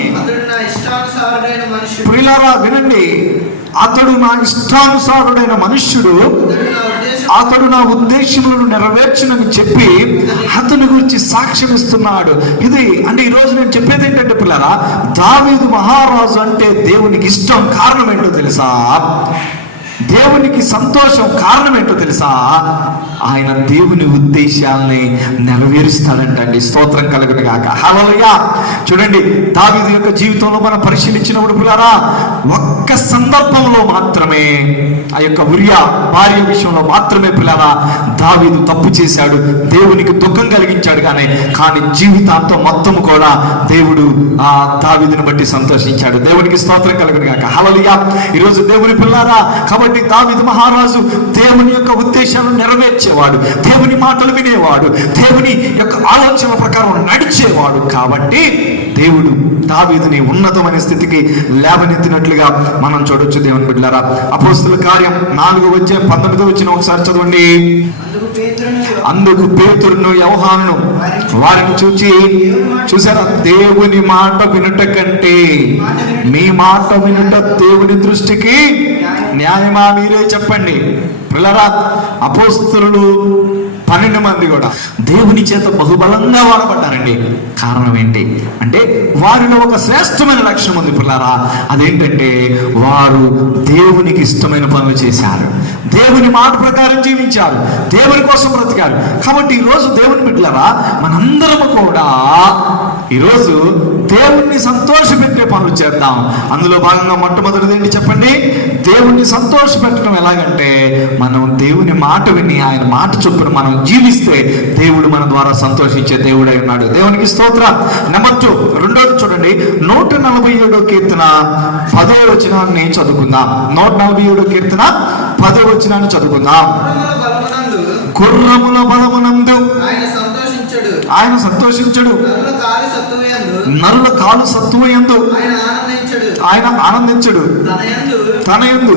ప్రియులారా వినండి, అతడు నా ఇష్టానుసారుడైన మనుష్యుడు, అతడు నా ఉద్దేశములను నెరవేర్చునని చెప్పి అతని గురించి సాక్ష్యం ఇస్తున్నాడు. ఇది అంటే ఈరోజు నేను చెప్పేది ఏంటంటే పిల్లరా, దావీదు మహారాజు అంటే దేవునికి ఇష్టం. కారణం ఏంటో తెలుసా? దేవుని దేవునికి సంతోషం కారణం ఏంటో తెలుసా? ఆయన దేవుని ఉద్దేశాలని నెరవేరుస్తాడంటండి. స్తోత్రం కలుగును గాక. హల్లెలూయా. చూడండి, దావీదు యొక్క జీవితంలో మనం పరిశీలించినప్పుడు పిల్లారా, ఒక్క సందర్భంలో మాత్రమే ఆ యొక్క ఉరియా భార్య విషయంలో మాత్రమే పిల్లారా దావీదు తప్పు చేశాడు, దేవునికి దుఃఖం కలిగించాడు. కానీ జీవితాంతం మొత్తం కూడా దేవుడు ఆ దావీదుని బట్టి సంతోషించాడు. దేవునికి స్తోత్రం కలుగును గాక. హల్లెలూయా. ఈరోజు దేవుని పిల్లారా, కాబట్టి దావీదు మహారాజు దేవుని యొక్క ఉద్దేశాలను నెరవేర్చేవాడు, దేవుని మాటలు వినేవాడు, దేవుని యొక్క ఆలోచన ప్రకారం నడిచేవాడు. కాబట్టి దేవుడు దావీదుని ఉన్నతమైన స్థితికి లేవనెత్తినట్లుగా మనం చూడొచ్చు. దేవుని బిడ్డలారా, అపోస్తలుల కార్యం 4:19 ఒకసారి చదవండి. అందుకు పేతురును యోహానును వారిని చూసారా, దేవుని మాట వినుట కంటే మీ మాట వినుట దేవుని దృష్టికి న్యాయమా? మీరే చెప్పండి పిల్లరా. అపోస్తలులు 12 మంది కూడా దేవుని చేత బహుబలంగా వాడబడ్డారండి. కారణం ఏంటి అంటే వారిలో ఒక శ్రేష్టమైన లక్షణం ఉంది పిల్లారా. అదేంటంటే వారు దేవునికి ఇష్టమైన పనులు చేశారు, దేవుని మాట ప్రకారం జీవించారు, దేవుని కోసం బ్రతికారు. కాబట్టి ఈరోజు దేవుని బిడ్డలారా, మనందరము కూడా ఈరోజు దేవుణ్ణి సంతోషపెట్టే పనులు చేద్దాం. అందులో భాగంగా మొట్టమొదటిది ఏంటి చెప్పండి? దేవుణ్ణి సంతోష పెట్టడం. ఎలాగంటే మనం దేవుని మాట విని ఆయన మాట చొప్పున మనం జీవిస్తే దేవుడు మన ద్వారా సంతోషించే దేవుడై ఉన్నాడు. దేవునికి స్తోత్రం. నెంబర్ 2, రెండోది చూడండి, 147 కీర్తన 10వ వచనాన్ని చదువుకుందాం. 147 కీర్తన 10వ వచనాన్ని చదువుకుందాం. గుర్రముల బలమునందు ఆయన సంతోషించడు, నరుల కాలు సత్తువయందు ఆయన ఆనందించడు, తన యందు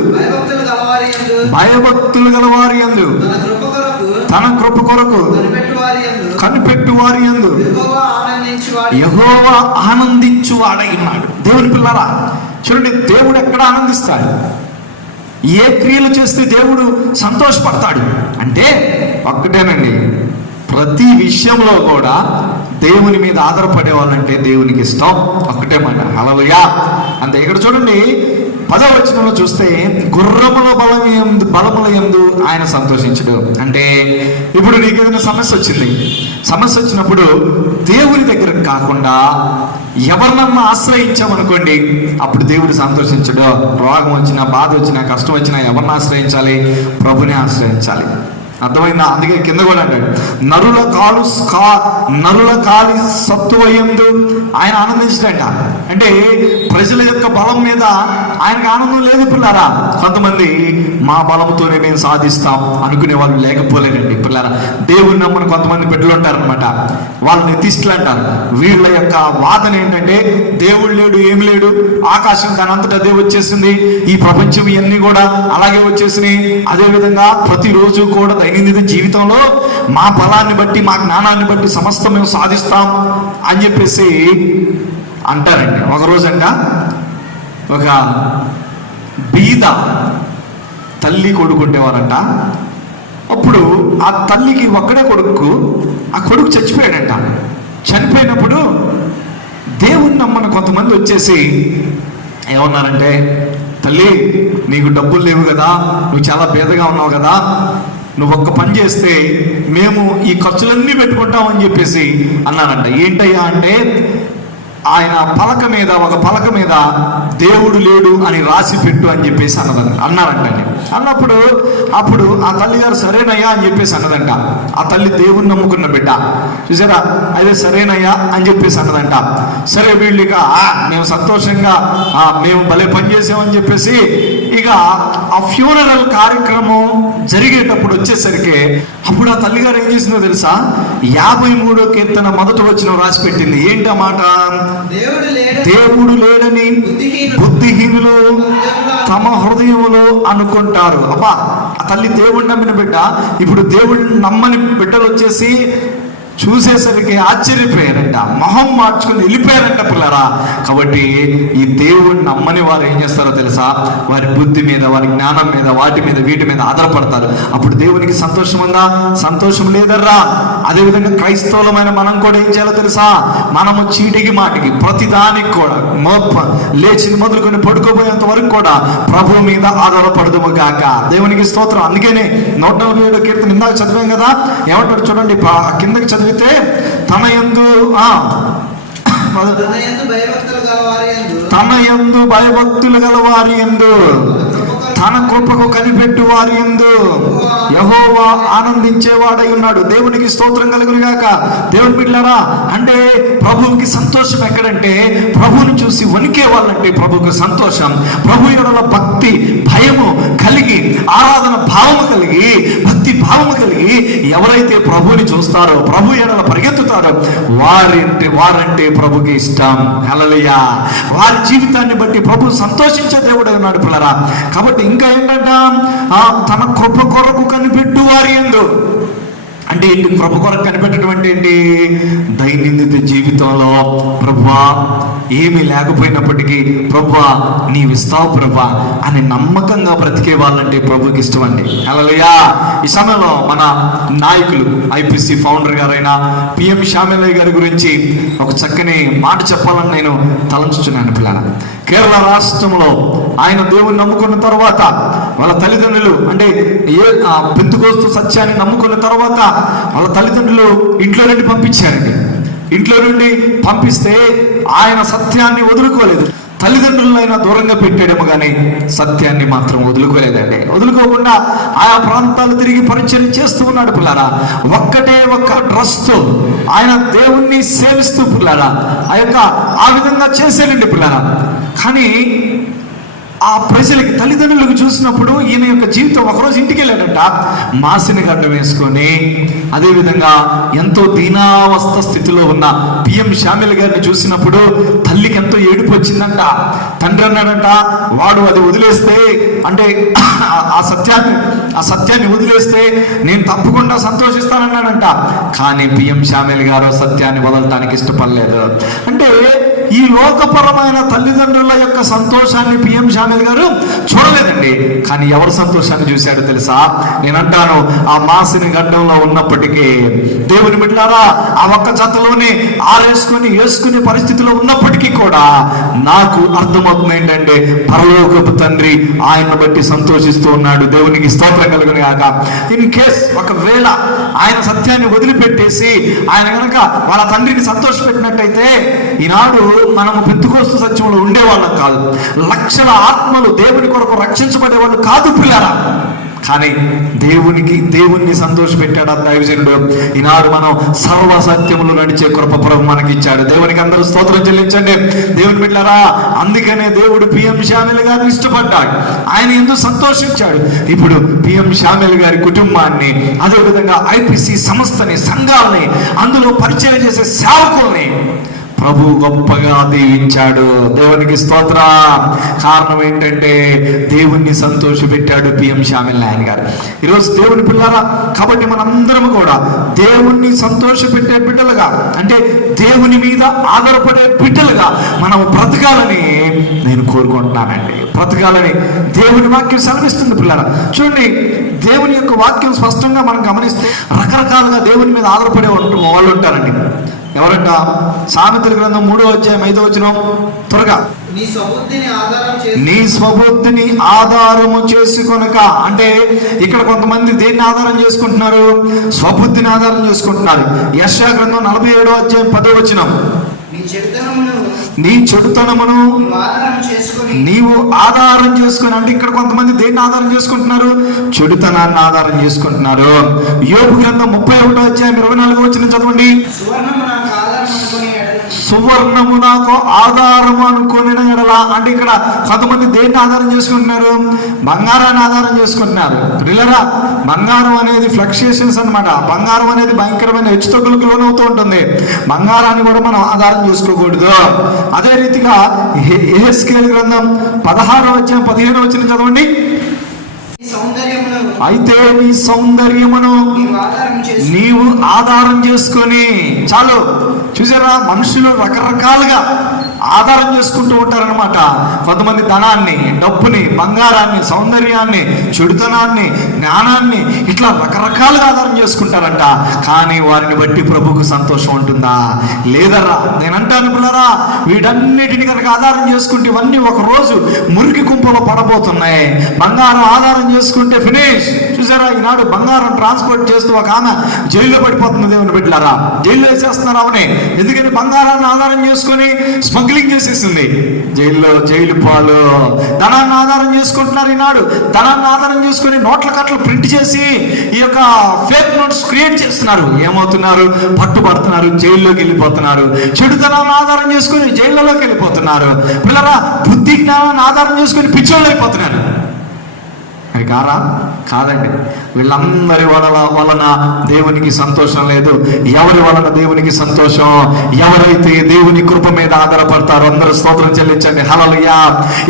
భయభక్తులు గలవారి యందు తన కృప కొరకు కనిపెట్టు వారి యందు యెహోవా ఆనందించువాడై ఉన్నాడు. దేవుని పిల్లరా, చూడండి, దేవుడు ఎక్కడ ఆనందిస్తాడు? ఏ క్రియలు చేస్తే దేవుడు సంతోషపడతాడు అంటే ఒక్కటేనండి, ప్రతి విషయంలో కూడా దేవుని మీద ఆధారపడే వాళ్ళంటే దేవునికి ఇష్టం. ఒక్కటే మాట. హల్లెలూయా. అంతే. ఇక్కడ చూడండి 10వ వచనంలో చూస్తే గుర్రముల బలముల యందు ఆయన సంతోషించడు. అంటే ఇప్పుడు నీకు ఏదైనా సమస్య వచ్చినప్పుడు దేవుని దగ్గర కాకుండా ఎవరినన్నా ఆశ్రయించామనుకోండి, అప్పుడు దేవుడు సంతోషించడు. రోగం వచ్చినా, బాధ వచ్చినా, కష్టం వచ్చినా ఎవరిని ఆశ్రయించాలి? ప్రభుని ఆశ్రయించాలి. అర్థమైందా? అందుకే కింద కూడా అంటాడు, నరుల కాలి సత్తువయందు ఆయన ఆనందించడంట. అంటే ప్రజల యొక్క బలం మీద ఆయనకు ఆనందం లేదు పిల్లారా. కొంతమంది మా బలంతోనే మేము సాధిస్తాం అనుకునే వాళ్ళు లేకపోలేదండి పిల్లారా. దేవుని నమ్మని కొంతమంది బిడ్డలు ఉంటారనమాట, వాళ్ళని ఎథిస్టులు అంటారు. వీళ్ళ యొక్క వాదన ఏంటంటే దేవుడు లేడు, ఏమి లేడు, ఆకాశం దానంతటా అదే వచ్చేసింది, ఈ ప్రపంచం ఇవన్నీ కూడా అలాగే వచ్చేసినాయి. అదేవిధంగా ప్రతిరోజు కూడా దైనందిన జీవితంలో మా బలాన్ని బట్టి, మా జ్ఞానాన్ని బట్టి సమస్తం మేము సాధిస్తాం అని చెప్పేసి అంటారండి. ఒకరోజంట ఒక బీద తల్లి కొడుకుంటేవారంట. అప్పుడు ఆ తల్లికి ఒక్కడే కొడుకు, ఆ కొడుకు చచ్చిపోయాడంట. చనిపోయినప్పుడు దేవుని నమ్మని కొంతమంది వచ్చేసి ఏమన్నారంటే, తల్లి నీకు డబ్బులు లేవు కదా, నువ్వు చాలా పేదగా ఉన్నావు కదా, నువ్వు ఒక్క పని చేస్తే మేము ఈ ఖర్చులన్నీ పెట్టుకుంటామని చెప్పేసి అన్నారంట. ఏంటయ్యా అంటే, ఆయన ఒక పలక మీద దేవుడు లేడు అని రాసి పెట్టు అని చెప్పేసి అన్నారంటండి. అప్పుడు ఆ తల్లిగారు సరేనయ్యా అని చెప్పేసి అన్నదంట. ఆ తల్లి దేవుని నమ్ముకున్న బిడ్డ, చూసారా, అయితే సరేనయ్యా అని చెప్పేసి అన్నదంట. సరే వీళ్ళు ఇక మేము సంతోషంగా మేము భలే పని చేసామని చెప్పేసి ఇక ఆ ఫ్యూనరల్ కార్యక్రమం జరిగేటప్పుడు వచ్చేసరికి అప్పుడు ఆ తల్లిగారు ఏం చేసిందో తెలుసా? 53వ కీర్తన 1వ వచనం రాసి పెట్టింది. ఏంటి మాట? దేవుడు లేడని బుద్ధిహీనులు తమ హృదయములో అనుకుంటారు. అబ్బా, ఆ తల్లి దేవుడు నమ్మిన బిడ్డ. ఇప్పుడు దేవుడు నమ్మని బిడ్డలు వచ్చేసి చూసేసరికి ఆశ్చర్యపోయారంట, మొహం మార్చుకుని వెళ్ళిపోయారంట పిల్లరా. కాబట్టి ఈ దేవుణ్ణి నమ్మని వారు ఏం చేస్తారో తెలుసా, వారి బుద్ధి మీద, వారి జ్ఞానం మీద, వాటి మీద, వీటి మీద ఆధారపడతారు. అప్పుడు దేవునికి సంతోషం ఉందా? సంతోషం లేదర్రా. అదేవిధంగా క్రైస్తవులమైన మనం కూడా ఏం చేయాలో తెలుసా, మనము చీటికి మాటికి ప్రతిదానికి కూడా లేచింది మొదలుకొని పడుకోబోయేంత వరకు కూడా ప్రభు మీద ఆధారపడదుము గాక. దేవునికి స్తోత్రం. అందుకనే 147 కీర్తన ఇందాక చదివాం కదా, ఏమంటాడు చూడండి, కిందకి చదివితే తన యందు భయభక్తులు గల వారి యందు తన కృపకు కనిపెట్టు వారి యందు యెహోవా ఆనందించేవాడై ఉన్నాడు. దేవునికి స్తోత్రం కలుగును గాక. దేవుని బిడ్డలారా, అంటే ప్రభువుకి సంతోషం ఎక్కడంటే, ప్రభువుని చూసి వణికే వాళ్ళంటే ప్రభువుకి సంతోషం. ప్రభు యొడల భక్తి భయము కలిగి, ఆరాధన భావము కలిగి, భక్తి భావము కలిగి ఎవరైతే ప్రభువుని చూస్తారో, ప్రభు యొడల పరిగెత్తుతారో వారంటే ప్రభుకి ఇష్టం. హల్లెలూయా. వారి జీవితాన్ని బట్టి ప్రభు సంతోషించే దేవుడు ఉన్నాడు పిల్లరా. కాబట్టి ఇంకా ఏంటంట, తన కృప కొరకు కనిపెట్టు వారి యందు. అంటే ఏంటి కృప కొరకు కనిపెట్టడం అంటే ఏంటి? దైనందిన జీవితంలో ప్రభువా ఏమీ లేకపోయినప్పటికీ ప్రభువా నీవు ఇస్తావు ప్రభువా అని నమ్మకంగా బ్రతికే వాళ్ళంటే ప్రభుకి ఇష్టం అండి. హల్లెలూయా. ఈ సమయంలో మన నాయకులు ఐపీసీ ఫౌండర్ గారైన పిఎం శ్యామిలయ్య గారి గురించి ఒక చక్కని మాట చెప్పాలని నేను తలంచుచున్నాను పిల్లల. కేరళ రాష్ట్రంలో ఆయన దేవుని నమ్ముకున్న తర్వాత వాళ్ళ తల్లిదండ్రులు, అంటే పెంతెకోస్తు సత్యాన్ని నమ్ముకున్న తర్వాత వాళ్ళ తల్లిదండ్రులు ఇంట్లో నుండి పంపించారండి. ఇంట్లో నుండి పంపిస్తే ఆయన సత్యాన్ని వదులుకోలేదు. తల్లిదండ్రులైనా దూరంగా పెట్టాడేమో కానీ సత్యాన్ని మాత్రం వదులుకోలేదండి. వదులుకోకుండా ఆయా ప్రాంతాలు తిరిగి పరిచయం చేస్తూ ఉన్నాడు పిల్లారా. ఒక్క డ్రెస్తో ఆయన దేవుణ్ణి సేవిస్తూ పిల్లారా ఆ విధంగా చేసేయండి పిల్లారా. కానీ ఆ ప్రజలకి, తల్లిదండ్రులకు చూసినప్పుడు ఈయన యొక్క జీవితం, ఒకరోజు ఇంటికి వెళ్ళాడంట, మాసిన గడ్డ వేసుకొని, అదేవిధంగా ఎంతో దీనావస్థ స్థితిలో ఉన్న పిఎం శ్యామిల్ గారిని చూసినప్పుడు తల్లికి ఎంతో ఏడుపు వచ్చిందంట. తండ్రి అన్నాడంట, వాడు అది వదిలేస్తే, అంటే ఆ సత్యాన్ని వదిలేస్తే నేను తప్పకుండా సంతోషిస్తానన్నాడంట. కానీ పిఎం శ్యామిల్ గారు సత్యాన్ని వదలటానికి ఇష్టపడలేదు. అంటే ఈ లోకపరమైన తల్లిదండ్రుల యొక్క సంతోషాన్ని పిఎం శ్యామిల్ గారు చూడలేదండి. కానీ ఎవరు సంతోషాన్ని చూశాడో తెలుసా? నేనంటాను, ఆ మాసిన గడ్డంలో ఉన్నప్పటికీ దేవుని బిడ్డలారా, ఆ ఒక్క జతలోనే వేసుకునే పరిస్థితిలో ఉన్నప్పటికీ కూడా నాకు అర్థమవుతుంది ఏంటంటే, పరలోకపు తండ్రి ఆయన్ని బట్టి సంతోషిస్తూ ఉన్నాడు. దేవునికి స్తోత్రం కలుగును గాక. ఇన్ కేస్ ఒకవేళ ఆయన సత్యాన్ని వదిలిపెట్టేసి ఆయన కనుక వాళ్ళ తండ్రిని సంతోషపెట్టినట్టయితే ఈనాడు మనము పెంతెకోస్తు సత్యంలో ఉండేవాళ్ళం కాదు. లక్షల ఆత్మలు దేవుని కొరకు రక్షించబడే వాళ్ళు కాదు పిల్లరా. కానీ దేవుణ్ణి సంతోషపెట్టాడు ఆ దైవజనుడు. ఈనాడు మనం సర్వ సత్యములు నడిచే కృప ప్రభు మనకి ఇచ్చాడు. దేవునికి అందరూ స్తోత్రం చెల్లించండి. దేవుని బిడ్డలారా, అందుకనే దేవుడు పిఎం శ్యామిల్ గారిని ఇష్టపడ్డాడు. ఆయన ఎందుకు సంతోషించాడు. ఇప్పుడు పిఎం శ్యామిల్ గారి కుటుంబాన్ని, అదేవిధంగా ఐపీసీ సంస్థని, సంఘాలని, అందులో పరిచయం చేసే సేవకుల్ని ప్రభు గొప్పగా దీవించాడు. దేవునికి స్తోత్ర. కారణం ఏంటంటే దేవుణ్ణి సంతోషపెట్టాడు పిఎం శ్యామిల్ నాయన్ గారు. ఈరోజు దేవుని పిల్లరా, కాబట్టి మనందరం కూడా దేవుణ్ణి సంతోషపెట్టే బిడ్డలుగా, అంటే దేవుని మీద ఆధారపడే బిడ్డలుగా మనం బ్రతకాలని నేను కోరుకుంటున్నానండి. బ్రతకాలని దేవుని వాక్యం సెలవిస్తుంది పిల్లరా. చూడండి, దేవుని యొక్క వాక్యం స్పష్టంగా మనం గమనిస్తే రకరకాలుగా దేవుని మీద ఆధారపడే వాళ్ళు ఉంటారండి. ఎవరంట? సామెతల గ్రంథం 3వ అధ్యాయం 5వ వచనం. త్వరగా. నీ స్వబుద్ధిని ఆధారము చేసుకొనక. అంటే ఇక్కడ కొంతమంది దేన్ని ఆధారం చేసుకుంటున్నారు? స్వబుద్ధిని ఆధారం చేసుకుంటున్నారు. యెషయా గ్రంథం 47వ అధ్యాయం 10వ వచనం. నీ చెడుతనమును నీవు ఆధారం చేసుకుని. అంటే ఇక్కడ కొంతమంది దేన్ని ఆధారం చేసుకుంటున్నారు? చెడుతనాన్ని ఆధారం చేసుకుంటున్నారు. యోబు గ్రంథం 31వ అధ్యాయం 24వ వచనం చదవండి. సువర్ణము నాకు ఆధారము అనుకుని ఎడల. అంటే ఇక్కడ కొంతమంది దేన్ని ఆధారం చేసుకుంటున్నారు? బంగారాన్ని ఆధారం చేసుకుంటున్నారు. పిల్లరా, బంగారం అనేది ఫ్లక్చుయేషన్స్ అన్నమాట. బంగారం అనేది భయంకరమైన హెచ్చుతగ్గులకు లోనవుతూ ఉంటుంది. బంగారాన్ని కూడా మనం ఆధారం చేసుకోకూడదు. అదే రీతిగా యెహెజ్కేలు గ్రంథం 16వ అధ్యాయం 15వ వచనం చదవండి. అయితే నీ సౌందర్యమును నీవు ఆధారం చేసుకొని. చాలు, చూసారా, మనుషులు రకరకాలుగా ఆధారం చేసుకుంటూ ఉంటారనమాట. కొంతమంది ధనాన్ని, డబ్బుని, బంగారాన్ని, సౌందర్యాన్ని, చెడుతనాన్ని, జ్ఞానాన్ని ఇట్లా రకరకాలుగా ఆధారం చేసుకుంటారంట. కానీ వారిని బట్టి ప్రభువుకు సంతోషం ఉంటుందా? లేదరా. నేనంటాను పిల్లరా, వీటన్నిటిని కనుక ఆధారం చేసుకుంటే ఇవన్నీ ఒక రోజు మురికి కుంపలో పడబోతున్నాయి. బంగారం ఆధారం చేసుకుంటే ఫినిష్. చూసారా, ఈనాడు బంగారం ట్రాన్స్పోర్ట్ చేస్తూ ఒక ఆమె జైల్లో పడిపోతుంది. దేవుని బిడ్డలారా, జైల్లో వేసేస్తున్నారు అవనే. ఎందుకని? బంగారాన్ని ఆధారం చేసుకొని స్మగ్లింగ్ చేసేసింది. జైలు పాలు. ధనాన్ని ఆధారం చేసుకుంటున్నారు ఈనాడు. ధనాన్ని ఆధారం చేసుకుని నోట్ల కట్టలు ప్రింట్ చేసి ఈ యొక్క ఫేక్ నోట్స్ క్రియేట్ చేస్తున్నారు. ఏమవుతున్నారు? పట్టుబడుతున్నారు, జైల్లోకి వెళ్ళిపోతున్నారు. చెడుతనాన్ని ఆధారం చేసుకుని జైళ్ళలోకి వెళ్ళిపోతున్నారు. పిల్లరా, బుద్ధి జ్ఞానాన్ని ఆధారం చేసుకుని పిచ్చోళ్ళు అయిపోతున్నారు. అది కాదండి. వీళ్ళందరి వలన దేవునికి సంతోషం లేదు. ఎవరి వలన దేవునికి సంతోషం? ఎవరైతే దేవుని కృప మీద ఆధారపడతారో, అందరూ స్తోత్రం చెల్లించండి. హల్లెలూయా.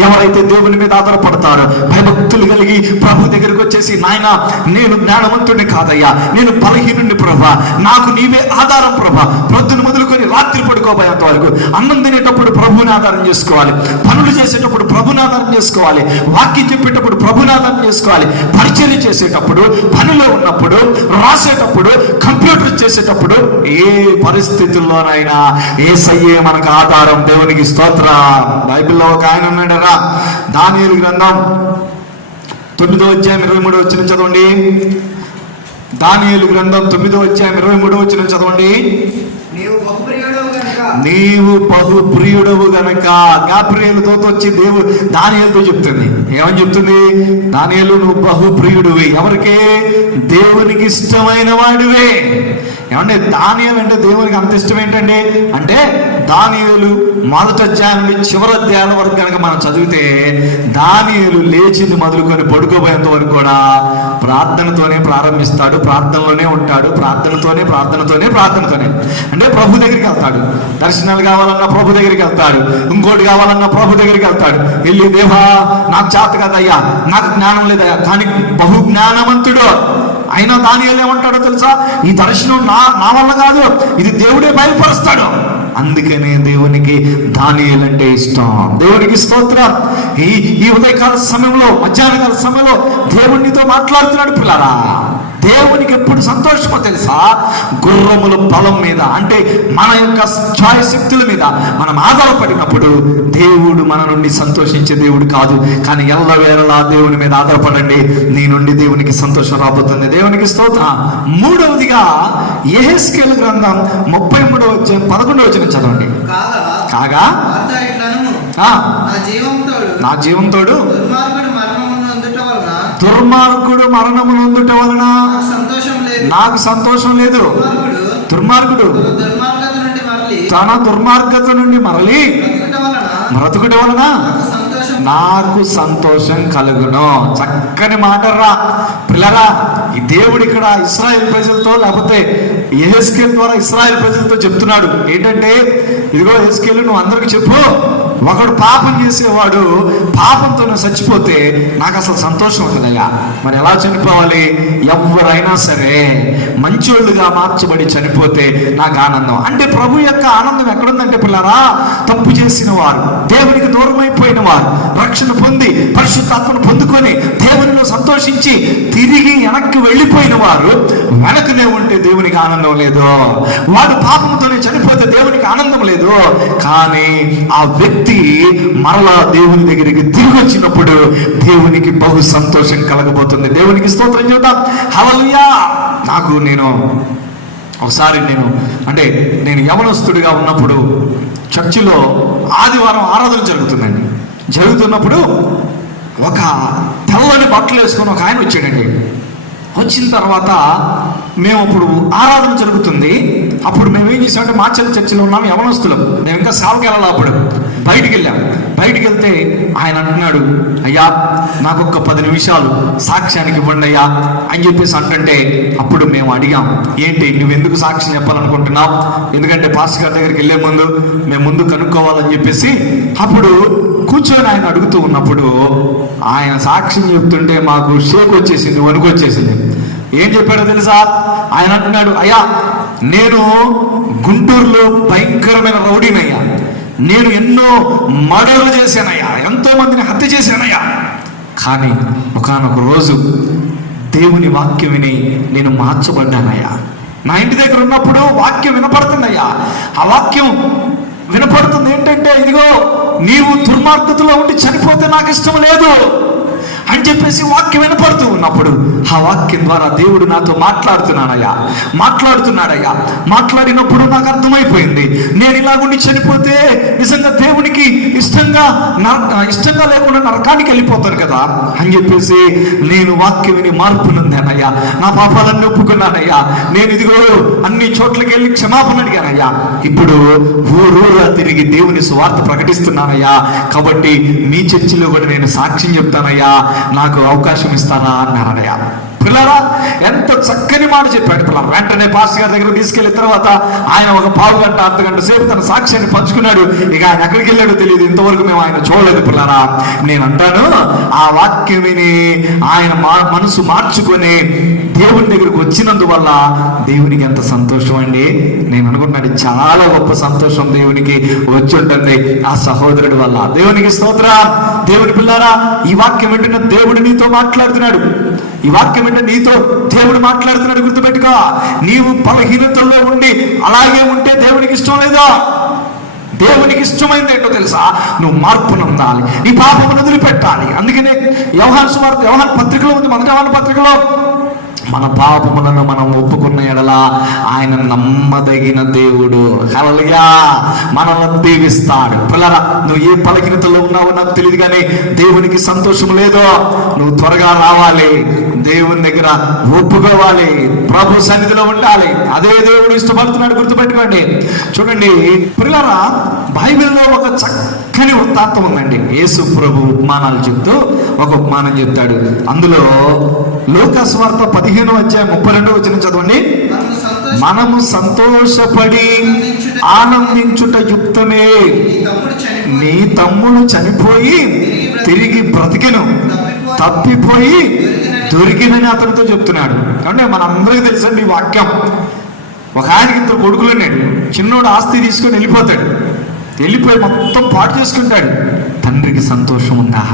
ఎవరైతే దేవుని మీద ఆధారపడతారో, భయభక్తులు కలిగి ప్రభు దగ్గరికి వచ్చేసి, నాయన నేను జ్ఞానవంతుడిని కాదయ్యా, నేను బలహీనుడిని ప్రభా, నాకు నీవే ఆధారం ప్రభా. ప్రొద్దున మొదలుకొని రాత్రి పడుకోబోయేంత వరకు అన్నం తినేటప్పుడు ప్రభుని ఆధారం చేసుకోవాలి, పనులు చేసేటప్పుడు ప్రభుని ఆధారం చేసుకోవాలి, వాక్యం చెప్పేటప్పుడు ప్రభుని ఆధారం చేసుకోవాలి, పరిచయం చేసేటప్పుడు, పనిలో ఉన్నప్పుడు, రాసేటప్పుడు, కంప్యూటర్ చేసేటప్పుడు, ఏ పరిస్థితుల్లోనైనా యేసయ్యే మనకు ఆధారం. దేవునికి స్తోత్రం. బైబిల్లో ఒక ఆయన ఉన్నాడరా, దానియేలు గ్రంథం 9వ అధ్యాయం 23వ వచనం చదవండి. దానియేలు గ్రంథం 9వ అధ్యాయం 23వ వచనం చదవండి. నీవు బహుప్రియుడవు గనక. గాబ్రియేలుతో వచ్చి దానియేలుతో చెప్తుంది. ఏమని చెప్తుంది? దానియేలు, నువ్వు బహుప్రియుడివి. ఎవరికి? దేవునికి ఇష్టమైన వాడివే. ఏమంటే దానియేలు అంటే దేవునికి అంత ఇష్టం ఏంటండి అంటే, దానియేలు మొదటి అధ్యాయం నుండి చివరి అధ్యాయాల వరకు కనుక మనం చదివితే, దానియేలు లేచింది మొదలుకొని పడుకోబోయేంత వరకు కూడా ప్రార్థనతోనే ప్రారంభిస్తాడు, ప్రార్థనలోనే ఉంటాడు, ప్రార్థనతోనే అంటే ప్రభు దగ్గరికి వెళ్తాడు. దర్శనాలు కావాలన్నా ప్రభు దగ్గరికి వెళ్తాడు, ఇంకోటి కావాలన్నా ప్రభు దగ్గరికి వెళ్తాడు. వెళ్ళి, దేవా నాకు చేత కదయ్యా, నాకు జ్ఞానం లేదయ్యా, కానీ బహు జ్ఞానవంతుడు అయినా దానియేలు ఏమంటాడో తెలుసా? ఈ దర్శనం నా వల్ల కాదు, ఇది దేవుడే బయలుపరుస్తాడు. అందుకనే దేవునికి దానియేలు అంటే ఇష్టం. దేవునికి స్తోత్రం. ఈ ఉదయకాల సమయంలో, మధ్యాహ్నకాల సమయంలో దేవునితో మాట్లాడుతున్నాడు పిల్లరా. దేవునికి ఎప్పుడు సంతోషమో తెలుసా? గుర్రముల బలం మీద, అంటే మన యొక్క ఛాయ శక్తుల మీద మనం ఆధారపడినప్పుడు దేవుడు మన నుండి సంతోషించే దేవుడు కాదు. కానీ ఎల్లవేళలా దేవుని మీద ఆధారపడండి, నీ నుండి దేవునికి సంతోషం రాబోతుంది. దేవునికి స్తోత్రం. మూడవదిగా యెహెజ్కేలు గ్రంథం 33వ అధ్యాయం 11వ వచనం చదవండి. కాగా నా జీవంతోడు దుర్మార్గుడు మరణము నొందుట వలన నాకు సంతోషం లేదు. దుర్మార్గుడు తన దుర్మార్గత నుండి మరలి బ్రతుకుట వలన నాకు సంతోషం కలుగును. చక్కని మాటరా పిల్లరా. ఈ దేవుడు ఇక్కడ ఇశ్రాయేల్ ప్రజలతో, లేకపోతే యెహెజ్కేలు ద్వారా ఇశ్రాయేల్ ప్రజలతో చెప్తున్నాడు ఏంటంటే, ఇదిగో యెహెజ్కేలు, నువ్వు అందరికి చెప్పు, ఒకడు పాపం చేసేవాడు పాపంతో చచ్చిపోతే నాకు అసలు సంతోషం ఉంటుందయ్యా. మరి ఎలా చనిపోవాలి? ఎవరైనా సరే మంచోళ్ళుగా మార్చబడి చనిపోతే నాకు ఆనందం. అంటే ప్రభు యొక్క ఆనందం ఎక్కడుందంటే పిల్లరా, తప్పు చేసిన వారు, దేవునికి దూరం అయిపోయిన వారు, రక్షణ పొంది పరిశుద్ధాత్మను పొందుకొని దేవునిలో సంతోషించి తిరిగి వెనక్కి వెళ్ళిపోయిన వారు వెనకనే ఉంటే దేవునికి ఆనందం లేదు. వాడు పాపంతోనే చనిపోతే దేవునికి ఆనందం లేదు. కానీ ఆ వ్యక్తి మరలా దేవుని దగ్గరికి తిరిగి వచ్చినప్పుడు దేవునికి బహు సంతోషం కలగబోతుంది. దేవునికి స్తోత్రం చెబుతాం. హల్లెలూయా. ఒకసారి నేను యవనస్తుడిగా ఉన్నప్పుడు చర్చిలో ఆదివారం ఆరాధన జరుగుతున్నప్పుడు ఒక తెల్లని బట్టలు వేసుకొని ఒక ఆయన వచ్చాడండి. వచ్చిన తర్వాత మేము అప్పుడు ఆరాధన జరుగుతుంది. అప్పుడు మేము ఏం చేసామంటే, మాచర్ల చర్చిలో ఉన్నాం, యవనస్తులం, మేము ఇంకా సేవకి వెళ్ళాలి. అప్పుడు బయటికి వెళ్తే ఆయన అంటున్నాడు, అయ్యా నాకు ఒక 10 నిమిషాలు సాక్ష్యానికి ఇవ్వండి అయ్యా అని చెప్పేసి అంటే, అప్పుడు మేము అడిగాం, ఏంటి నువ్వు ఎందుకు సాక్ష్యం చెప్పాలనుకుంటున్నావు? ఎందుకంటే పాస్టర్ గారి దగ్గరికి వెళ్ళే ముందు మేము కనుక్కోవాలని చెప్పేసి. అప్పుడు కూర్చొని ఆయన అడుగుతూ ఉన్నప్పుడు ఆయన సాక్ష్యం చెప్తుంటే మాకు షేక్ వచ్చేసింది, వణుకు వచ్చేసింది. ఏం చెప్పాడో తెలుసా? ఆయన అంటున్నాడు, అయ్యా నేను గుంటూరులో భయంకరమైన రౌడీనయ్యా, నేను ఎన్నో మర్డర్లు చేశానయ్యా, ఎంతో మందిని హత్య చేశానయ్యా, కానీ ఒకానొక రోజు దేవుని వాక్యం విని నేను మార్చబడ్డానయ్యా. నా ఇంటి దగ్గర ఉన్నప్పుడు వాక్యం వినపడుతుందయ్యా. ఆ వాక్యం వినపడుతుంది ఏంటంటే, ఇదిగో నీవు దుర్మార్గతలో ఉండి చనిపోతే నాకు ఇష్టం లేదు అని చెప్పేసి వాక్యం వినపడుతూ ఉన్నప్పుడు ఆ వాక్యం ద్వారా దేవుడు నాతో మాట్లాడుతున్నాడయ్యా. మాట్లాడినప్పుడు నాకు అర్థమైపోయింది, నేను ఇలాగుండి చనిపోతే నిజంగా దేవునికి ఇష్టంగా లేకుండా నరకానికి వెళ్ళిపోతాను కదా అని చెప్పేసి నేను వాక్యం విని మార్పు నొందానయ్యా. నా పాపాలన్నీ ఒప్పుకున్నానయ్యా. నేను ఇదిగో అన్ని చోట్లకి వెళ్ళి క్షమాపణ అడిగానయ్యా. ఇప్పుడు ఊరూరా తిరిగి దేవుని సువార్త ప్రకటిస్తున్నానయ్యా. కాబట్టి మీ చర్చిలో కూడా నేను సాక్ష్యం చెప్తానయ్యా, నాకు అవకాశం ఇస్తానా అన్నారయ్యా. పిల్లరా, ఎంత చక్కని మాట చెప్పాడు పిల్లలు. వెంటనే పాస్టర్ గారి దగ్గర తీసుకెళ్లిన తర్వాత ఆయన ఒక పావు గంట అర్ధగంట సేపు తన సాక్ష్యాన్ని పంచుకున్నాడు. ఇక ఆయన ఎక్కడికి వెళ్ళాడో తెలియదు, ఇంతవరకు మేము ఆయన చూడలేదు. పిల్లరా, నేను అంటాను, ఆ వాక్యం విని ఆయన మనసు మార్చుకొని దేవుని దగ్గరకు వచ్చినందువల్ల దేవునికి ఎంత సంతోషం అండి. నేను అనుకుంటున్నాను చాలా గొప్ప సంతోషం దేవునికి వచ్చి ఉంటుంది ఆ సహోదరుడి వల్ల. దేవునికి స్తోత్రం. దేవుని పిల్లారా, ఈ వాక్యం వింటున్న దేవుడు నీతో మాట్లాడుతున్నాడు. ఈ వాక్యం అంటే నీతో దేవుడు మాట్లాడుతున్నాడు. గుర్తుపెట్టుకో, నీవు బలహీనతల్లో ఉండి అలాగే ఉంటే దేవునికి ఇష్టం లేదా? దేవునికి ఇష్టమైంది ఏంటో తెలుసా? నువ్వు మార్పు నొందాలి, నీ పాపమును వదిలిపెట్టాలి. అందుకనే యోహాను పత్రికలో ఉంది, మొదటి యోహాను పత్రికలో, మన పాపములను మనం ఒప్పుకున్న ఎడల ఆయన నమ్మదగిన దేవుడు, హల్లెలూయా, మనల్ని దీవిస్తాడు. పిల్లరా, నువ్వు ఏ బలహీనతలో ఉన్నావో నాకు తెలియదు, కానీ దేవునికి సంతోషం లేదో నువ్వు త్వరగా రావాలి, దేవుని దగ్గర ఒప్పుకోవాలి, ప్రభు సన్నిధిలో ఉండాలి. అదే దేవుడు ఇష్టపడుతున్నాడు. గుర్తుపెట్టుకోండి. చూడండి పిల్లరా, బైబిల్లో ఒక చక్కని వృత్తాంతం ఉందండి. యేసు ప్రభు ఉపమానాలు చెప్తూ ఒక ఉపమానం చెప్తాడు. అందులో లూకా సువార్త 15వ అధ్యాయం 32వ వచనం చదవండి. మనము సంతోషపడి ఆనందించుట యుక్తమే, నీ తమ్ముడు చనిపోయి తిరిగి బ్రతికెను, తప్పిపోయి దొరికినని అతనితో చెప్తున్నాడు. అంటే మనందరికీ తెలుసండి ఈ వాక్యం. ఒక ఆయనకి 2 కొడుకులు ఉన్నాడు. చిన్నోడు ఆస్తి తీసుకొని వెళ్ళిపోయి మొత్తం పాటు చేసుకుంటాడు. తండ్రికి సంతోషం ఉందా?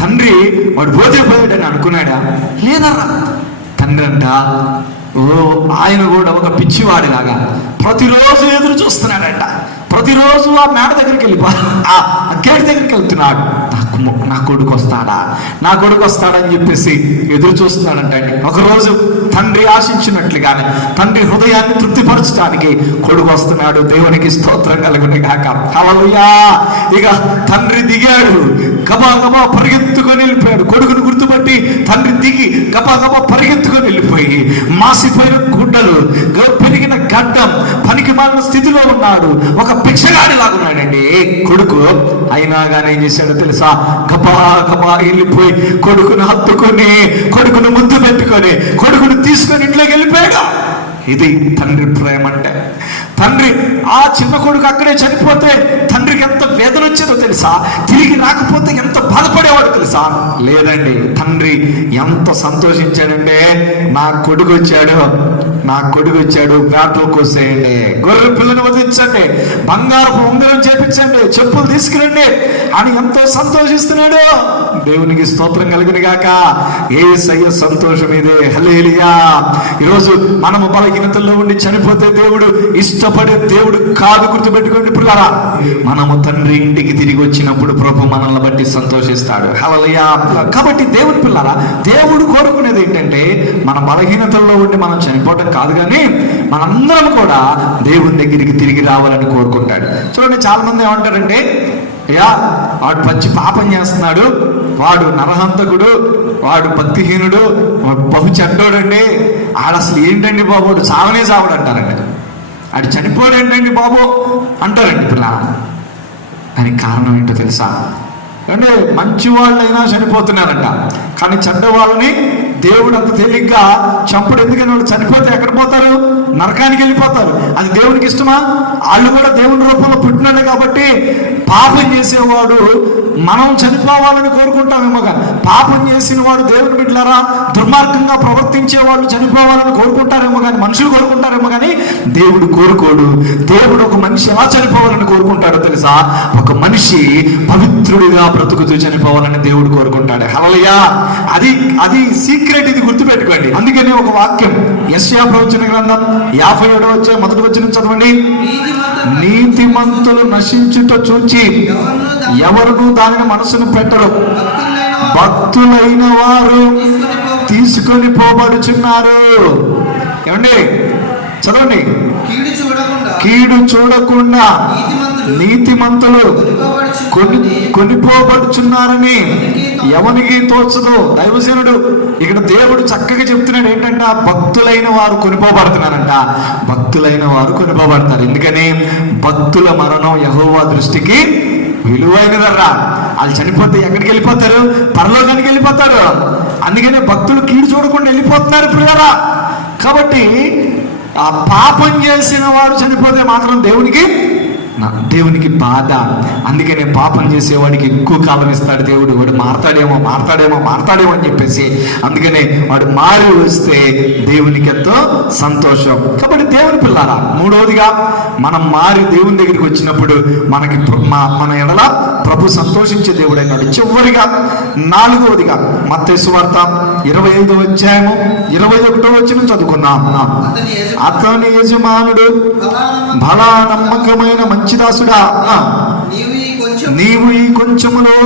తండ్రి వాడు పోయాడని అనుకున్నాడా? లేదరా. తండ్రి అంట, ఆయన కూడా ఒక పిచ్చివాడిలాగా ప్రతిరోజు ఎదురు చూస్తున్నాడంట. ప్రతిరోజు ఆ మేడ దగ్గరికి ఆ గేట్ దగ్గరికి వెళ్తున్నాడు. నా కొడుకు వస్తాడని చెప్పేసి ఎదురు చూస్తున్నాడంట అండి. ఒకరోజు తండ్రి ఆశించినట్లుగానే తండ్రి హృదయాన్ని తృప్తిపరచడానికి కొడుకు వస్తున్నాడు. దేవునికి స్తోత్రం కలుగును గాక. హల్లెలూయా. ఇక తండ్రి దిగాడు, గబా పరిగెత్తుకొని వెళ్ళిపోయాడు. కొడుకును గుర్తుపట్టి తండ్రి దిగి గబా పరిగెత్తుకొని వెళ్ళిపోయి మాసిపోయిన గుడ్డలు, పెరిగిన గడ్డం, పనికి మాలిన స్థితిలో ఉన్నాడు. ఒక భిక్షగాడి లాగున్నాడండి కొడుకు. అయినా కానీ ఏం చేశాడో తెలుసా? గబా వెళ్ళిపోయి కొడుకును హత్తుకొని, కొడుకును ముద్దు పెట్టుకొని, కొడుకును తీసుకొని ఇంట్లోకి వెళ్ళిపోయాడు. ఇది తండ్రి ప్రేమ అంటే. తండ్రి ఆ చిన్న కొడుకు అక్కడే చనిపోతే తండ్రికి ఎంత వేదన వచ్చేదో తెలుసా? తిరిగి రాకపోతే ఎంత బాధపడేవాడు తెలుసా? లేదండి, తండ్రి ఎంత సంతోషించాడంటే, నా కొడుకు వచ్చాడు, వేటలు కోసేయండి, గొర్రె పిల్లని వదిలించండి, బంగారపు ఉంగరం చేపించండి, చెప్పులు తీసుకురండి అని ఎంతో సంతోషిస్తున్నాడు. దేవునికి స్తోత్రం కలుగును గాక. యేసయ్య సంతోషం ఇదే. హల్లెలూయా. ఈరోజు మనము బలహీనతల్లో ఉండి చనిపోతే దేవుడు ఇష్టపడే దేవుడు కాదు. గుర్తుపెట్టుకోండి పిల్లరా. మనము తండ్రి ఇంటికి తిరిగి వచ్చినప్పుడు ప్రభు మనల్ని బట్టి సంతోషిస్తాడు. హల్లెలూయా. కాబట్టి దేవుని పిల్లరా, దేవుడు కోరుకునేది ఏంటంటే మన బలహీనతల్లో ఉండి మనం చనిపోవటం కాదు, కానీ మనందరం కూడా దేవుని దగ్గరికి తిరిగి రావాలని కోరుకుంటాడు. చూడండి, చాలా మంది ఏమంటారంటే, వాడు పచ్చి పాపం చేస్తున్నాడు, వాడు నరహంతకుడు, వాడు భక్తిహీనుడు, బహు చెడ్డోడండి, ఆడు అసలు ఏంటండి బాబు, వాడు చావడు అంటారండి. ఆడు చనిపోడు ఏంటండి బాబు అంటారండి పిల్లల. దానికి కారణం ఏంటో తెలుసా? అంటే మంచి వాళ్ళైనా చనిపోతున్నారంట, కానీ చెడ్డ వాళ్ళని దేవుడు అంత తేలిగ్గా చంపడు. ఎందుకని వాళ్ళు చనిపోతే ఎక్కడ పోతారు? నరకానికి వెళ్ళిపోతారు. అది దేవునికి ఇష్టమా? వాళ్ళు కూడా దేవుని రూపంలో పుట్టినాడు కాబట్టి పాపం చేసేవాడు మనం చనిపోవాలని కోరుకుంటామేమో కానీ, పాపం చేసిన వాడు దేవుని బిడ్డలారా దుర్మార్గంగా ప్రవర్తించే వాళ్ళు చనిపోవాలని కోరుకుంటారేమో కానీ, మనుషులు కోరుకుంటారేమో కానీ దేవుడు కోరుకోడు. దేవుడు ఒక మనిషి ఎలా చనిపోవాలని కోరుకుంటాడో తెలుసా? ఒక మనిషి పవిత్రుడిగా బ్రతుకుతూ చనిపోవాలని దేవుడు కోరుకుంటాడు. హల్లెలూయా. అది సీక్రెట్, ఇది గుర్తుపెట్టుకోండి. అందుకనే ఒక వాక్యం యెషయా ప్రవచన గ్రంథం 57వ అధ్యాయం 1వ వచనం చదవండి. నీతిమంతులు నశించుట చూచి ఎవరును దానిని మనసును పెట్టరు, భక్తులైన వారు తీసుకొని పోబడుచున్నారు. ఏమండి చదవండి. కీడు చూడకుండా నీతిమంతులు కొనిపోబడుచున్నారని ఎవరికి తోచదు. దైవసేనుడు ఇక్కడ దేవుడు చక్కగా చెప్తున్నాడు ఏంటంటే, భక్తులైన వారు కొనిపోబడుతున్నారంట. భక్తులైన వారు కొనిపోబడతారు. ఎందుకని? భక్తుల మరణం యెహోవా దృష్టికి విలువైనదర్రా. వాళ్ళు చనిపోతే ఎక్కడికి వెళ్ళిపోతారు? పరలోకానికి వెళ్ళిపోతారు. అందుకనే భక్తులు కీడు చూడకుండా వెళ్ళిపోతున్నారు ప్రియులారా. కాబట్టి ఆ పాపం చేసిన వారు చనిపోతే మాత్రం దేవునికి బాధ. అందుకనే పాపం చేసేవాడికి ఎక్కువ కాలం ఇస్తాడు దేవుడు. వాడు మారతాడేమో అని చెప్పేసి, అందుకనే వాడు మారి వస్తే దేవునికి ఎంతో సంతోషం. కాబట్టి దేవుని పిల్లారా, మూడవదిగా మనం మారి దేవుని దగ్గరికి వచ్చినప్పుడు మన ఎడల ప్రభు సంతోషించే దేవుడు అయినాడు. చివరిగా నాలుగవదిగా మత్తయి సువార్త 25వ అధ్యాయము 21వ వచనం చదువుకుందాం. అతని యజమానుడు భలా నమ్మకమైన మంచిదాసుడా, నీవు ఈ కొంచెములో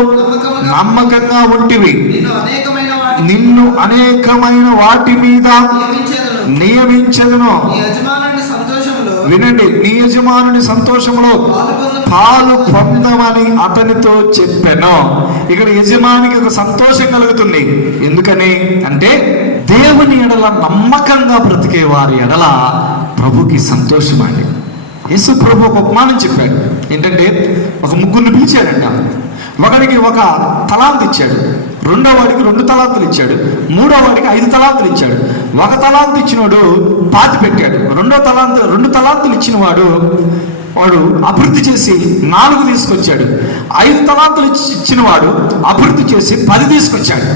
నమ్మకంగా ఉంటివి, నిన్ను అనేకమైన వాటి మీద నియమించదును. వినండి, నీ యజమానుని సంతోషంలో పాలు పొందమని అతనితో చెప్పాను. ఇక్కడ యజమానికి ఒక సంతోషం కలుగుతుంది. ఎందుకని అంటే, దేవుని ఎడల నమ్మకంగా బ్రతికే వారి ఎడల ప్రభుకి సంతోషం అండి. యేసు ప్రభు ఒక ఉపమానం చెప్పాడు. ఏంటంటే, ఒక ముగ్గురిని పిలిచాడంట. ఒకడికి 1 తలాంతు ఇచ్చాడు, రెండో వాడికి 2 తలాంతులు ఇచ్చాడు, మూడో వాడికి 5 తలాంతులు ఇచ్చాడు. 1 తలాంతు ఇచ్చినవాడు పాతి పెట్టాడు. 2 తలాంతులు ఇచ్చిన వాడు అభివృద్ధి చేసి 4 తీసుకొచ్చాడు. 5 తలాంతులు ఇచ్చిన వాడు అభివృద్ధి చేసి 10 తీసుకొచ్చాడు.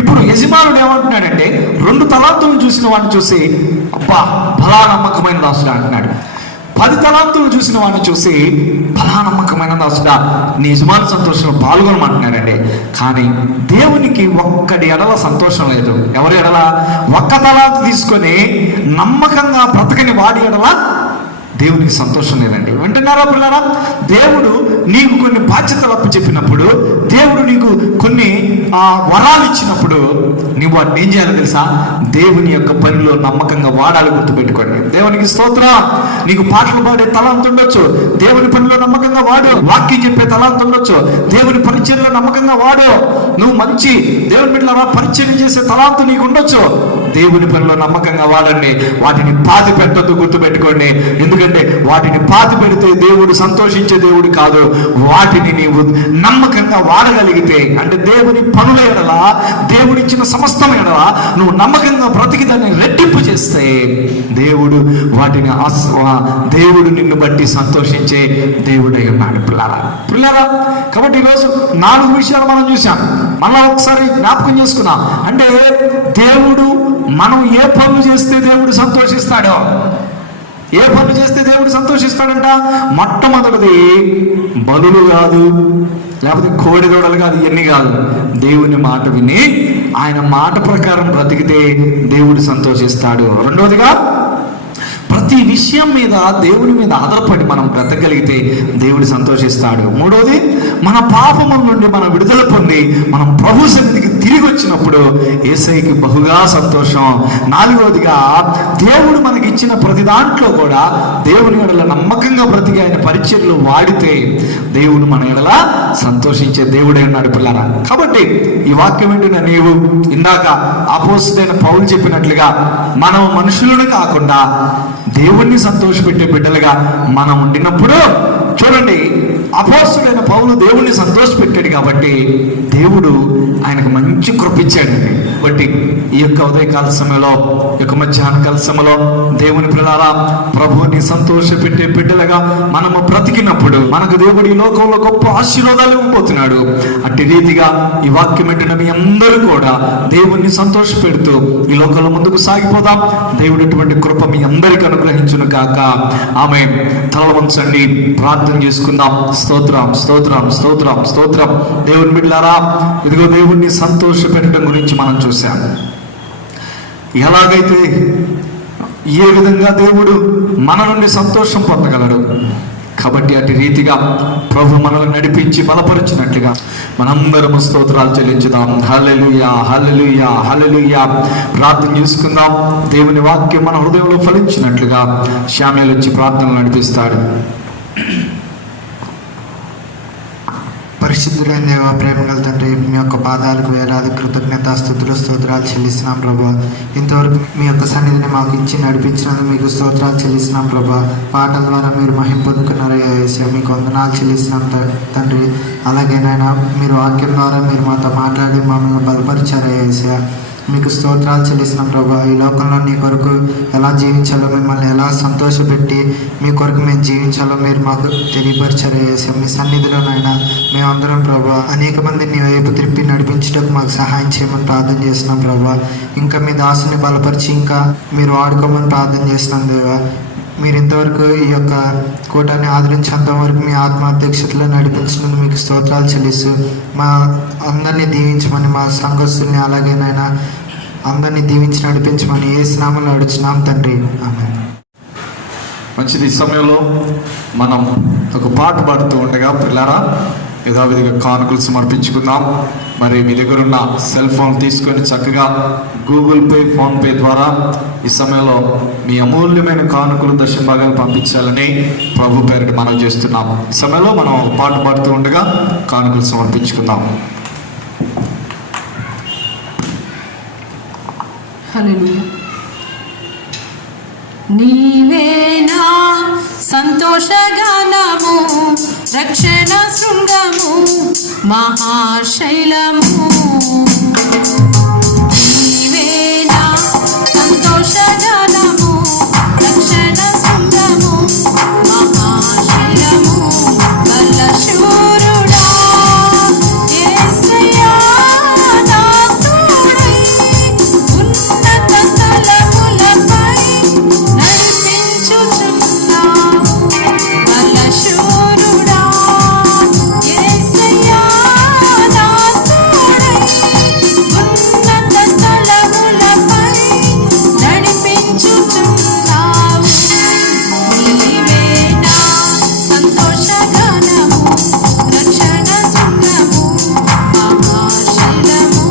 ఇప్పుడు యజమానుడు ఏమంటున్నాడంటే, 2 తలాంతులను చూసిన వాడిని చూసి అబ్బా బలా నమ్మకమైన దాసుడా అంటున్నాడు. 10 తలాంతులు చూసిన వాడిని చూసి బలా నమ్మకమైన దాసుడా నీ యజమాని సంతోషంలో పాల్గొనమంటున్నాడండి. కానీ దేవునికి ఒక్కడి ఎడల సంతోషం లేదు. ఎవరి ఎడల? 1 తలాంతు తీసుకొని నమ్మకంగా బ్రతకని వాడి ఎడల దేవునికి సంతోషం లేదండి. వింటున్నారా పిల్లరా? దేవుడు నీకు కొన్ని బాధ్యతలు అప్పచెప్పినప్పుడు, దేవుడు నీకు కొన్ని వరాలు ఇచ్చినప్పుడు నీవు వాటిని ఏం చేయాలో తెలుసా? దేవుని యొక్క పనిలో నమ్మకంగా వాడాలి. గుర్తుపెట్టుకోండి. దేవునికి స్తోత్రం. నీకు పాటలు పాడే తలాంతు ఉండొచ్చు, దేవుని పనిలో నమ్మకంగా వాడు. వాక్యం చెప్పే తలాంతు ఉండొచ్చు, దేవుని పరిచయంలో నమ్మకంగా వాడు. నువ్వు మంచి దేవుని బిడ్డలారా పరిచయం చేసే తలాంతు నీకు ఉండొచ్చు. దేవుని పనిలో నమ్మకంగా వాడండి. వాటిని పాతి పెట్టొద్దు. గుర్తుపెట్టుకోండి. ఎందుకంటే వాటిని పాతి పెడితే దేవుడు సంతోషించే దేవుడు కాదు. వాటిని నీవు నమ్మకంగా వాడగలిగితే, అంటే దేవుని పనుల ఎడల, దేవుడిచ్చిన సమస్తం ఎడల నువ్వు నమ్మకంగా బ్రతికి దాన్ని రెట్టింపు చేస్తే దేవుడు దేవుడు నిన్ను బట్టి సంతోషించే దేవుడై ఉన్నాడు. పిల్లారా కాబట్టి ఈరోజు 4 విషయాలు మనం చూసాం. మళ్ళా ఒకసారి జ్ఞాపకం చేసుకున్నాం. అంటే దేవుడు మనం ఏ పనులు చేస్తే దేవుడు సంతోషిస్తాడో, ఏ పనులు చేస్తే దేవుడు సంతోషిస్తాడంట? మొట్టమొదటిది బలులు కాదు, లేకపోతే కోడిదోడలు కాదు, ఇవన్నీ కాదు. దేవుని మాట విని ఆయన మాట ప్రకారం బ్రతికితే దేవుడు సంతోషిస్తాడు. రెండవదిగా ప్రతి విషయం మీద దేవుని మీద ఆధారపడి మనం బ్రతకగలిగితే దేవుడు సంతోషిస్తాడు. మూడవది, మన పాపముల నుండి మనం విడుదల పొంది మనం ప్రభు సన్నిధికి తిరిగి వచ్చినప్పుడు యేసయ్యకి బహుగా సంతోషం. నాలుగవదిగా, దేవుడు మనకి ఇచ్చిన ప్రతి దాంట్లో కూడా దేవుని ఎడల నమ్మకంగా బ్రతికి ఆయన పరిచర్యలు వాడితే దేవుడు మన ఎడల సంతోషించే దేవుడే ఉన్నాడు. పిల్లరా కాబట్టి ఈ వాక్యం ఏంటంటే, నీవు ఇందాక అపోస్తలుడైన పౌలు చెప్పినట్లుగా మనం మనుషులను కాకుండా దేవుణ్ణి సంతోషపెట్టే బిడ్డలుగా మనం ఉండినప్పుడు, చూడండి అపోస్తలుడైన పౌలు దేవుణ్ణి సంతోషపెట్టాడు కాబట్టి దేవుడు ఆయనకు మంచి కృప ఇచ్చాడండి. కాబట్టి ఈ యొక్క ఉదయకాల సమయంలో, ఈ యొక్క మధ్యాహ్నకాల సమయంలో దేవుని పిల్లలారా, ప్రభువుని సంతోషపెట్టే బిడ్డలుగా మనము బ్రతికినప్పుడు మనకు దేవుడు ఈ లోకంలో గొప్ప ఆశీర్వాదాలు ఇవ్వబోతున్నాడు. అట్టి రీతిగా ఈ వాక్యం వింటున్న మీ అందరూ కూడా దేవుణ్ణి సంతోషపెడుతూ ఈ లోకంలో ముందుకు సాగిపోదాం. దేవుడు ఇటువంటి కృప మీ అందరికీ అనుగ్రహించును కాక. ఆమె తల వంచండి, ప్రార్థన చేసుకుందాం. స్తోత్రం, స్తోత్రం, స్తోత్రం, స్తోత్రం. దేవుని బిడ్డలారా, ఇదిగో దేవుణ్ణి సంతోష పెట్టడం గురించి మనం చూసాం. ఎలాగైతే ఏ విధంగా దేవుడు మన నుండి సంతోషం పొందగలడు. కాబట్టి అటు రీతిగా ప్రభు మనల్ని నడిపించి బలపరిచినట్లుగా మనందరం స్తోత్రాలు చెల్లించుదాం. హల్లెలూయా, హల్లెలూయా, హల్లెలూయా. ప్రార్థన చేసుకుందాం. దేవుని వాక్యం మన హృదయంలో ఫలించినట్లుగా శామ్యూల్ వచ్చి ప్రార్థనలు నడిపిస్తాడు. పరిశుద్ధులైన దేవ, ప్రేమగల తండ్రి, మీ యొక్క పాదాలకు వేలాది కృతజ్ఞతాస్తుతులు స్తోత్రాలు చెల్లిస్తున్నాం ప్రభా. ఇంతవరకు మీ యొక్క సన్నిధిని మాకు ఇచ్చి నడిపించినందుకు మీకు స్తోత్రాలు చెల్లిస్తున్నాం ప్రభా. పాటల ద్వారా మీరు మహిమ పొందుకున్నారు యేసయ్య, మీకు వందనాలు చెల్లిస్తున్నాం తండ్రి. అలాగే నాయన, మీరు వాక్యం ద్వారా మీరు మాతో మాట్లాడి మమ్మల్ని బలపరిచారు యేసయ్య, మీకు స్తోత్రాలు చెల్లిస్తున్నాం ప్రభా. ఈ లోకంలో నీ కొరకు ఎలా జీవించాలో, మిమ్మల్ని ఎలా సంతోషపెట్టి మీ కొరకు మేము జీవించాలో మీరు మాకు తెలియపరిచారు యేసయ్య. మీ సన్నిధిలోనైనా మేమందరం ప్రభా అనేక మందిని నీ వైపు తిప్పి నడిపించడానికి మాకు సహాయం చేయమని ప్రార్థన చేస్తున్నాం ప్రభా. ఇంకా మీ దాసుని బలపరిచి ఇంకా మీరు వాడుకోమని ప్రార్థన చేస్తున్నాం దేవా. మీరు ఇంతవరకు ఈ యొక్క కూటాన్ని ఆదరించేంత వరకు మీ ఆత్మాధ్యక్షతలో నడిపించినందుకు మీకు స్తోత్రాలు చెల్లిస్తూ మా అందరినీ దీవించమని, మా సంఘస్థుల్ని అలాగేనైనా అందరినీ దీవించి నడిపించమని యేసు నామములో అడుగుచున్నాం తండ్రి, ఆమేన్. మంచిది. ఈ సమయంలో మనం ఒక పాట పాడుతూ ఉండగా పిల్లారా యథావిధిగా కానుకలు సమర్పించుకుందాం. మరి మీ దగ్గర ఉన్న సెల్ ఫోన్ తీసుకొని చక్కగా గూగుల్ పే, ఫోన్పే ద్వారా ఈ సమయంలో మీ అమూల్యమైన కానుకలు దశభాగాలు పంపించాలని ప్రభు పేరిట మనం చేస్తున్నాం. ఈ సమయంలో మనం ఒక పాట పాడుతూ ఉండగా కానుకలు సమర్పించుకుందాం. హల్లెలూయా. నీవేనా సంతోషగానము, రక్షణ శృంగము, మహాశైలము. నీవేనా సంతోషగానము, రక్షణ శృంగము, మహాశైలము. బలశూరుడా యేసయ్యా నా తోడై, ఉన్నత స్థలములపై నడిపించుచున్నావు. బలశూరుడా యేసయ్యా నా తోడై, ఉన్నత స్థలములపై నడిపించుచున్నావు. నీవే నా సంతోషగానము, రక్షణ శృంగము, మహాశైలము.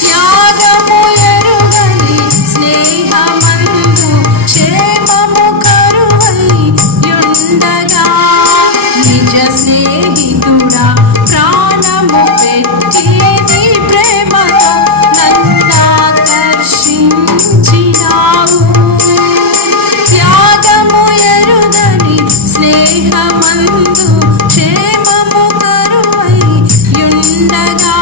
త్యాగము ఎరుగని స్నేహమందు క్షేమము కరువై యుండగా, నిజ స్నేహితుడా ప్రాణము పెట్టి నీ ప్రేమతో నన్నాకర్షించినావు. త్యాగము ఎరుగని స్నేహమందు క్షేమము కరువై యుండగా,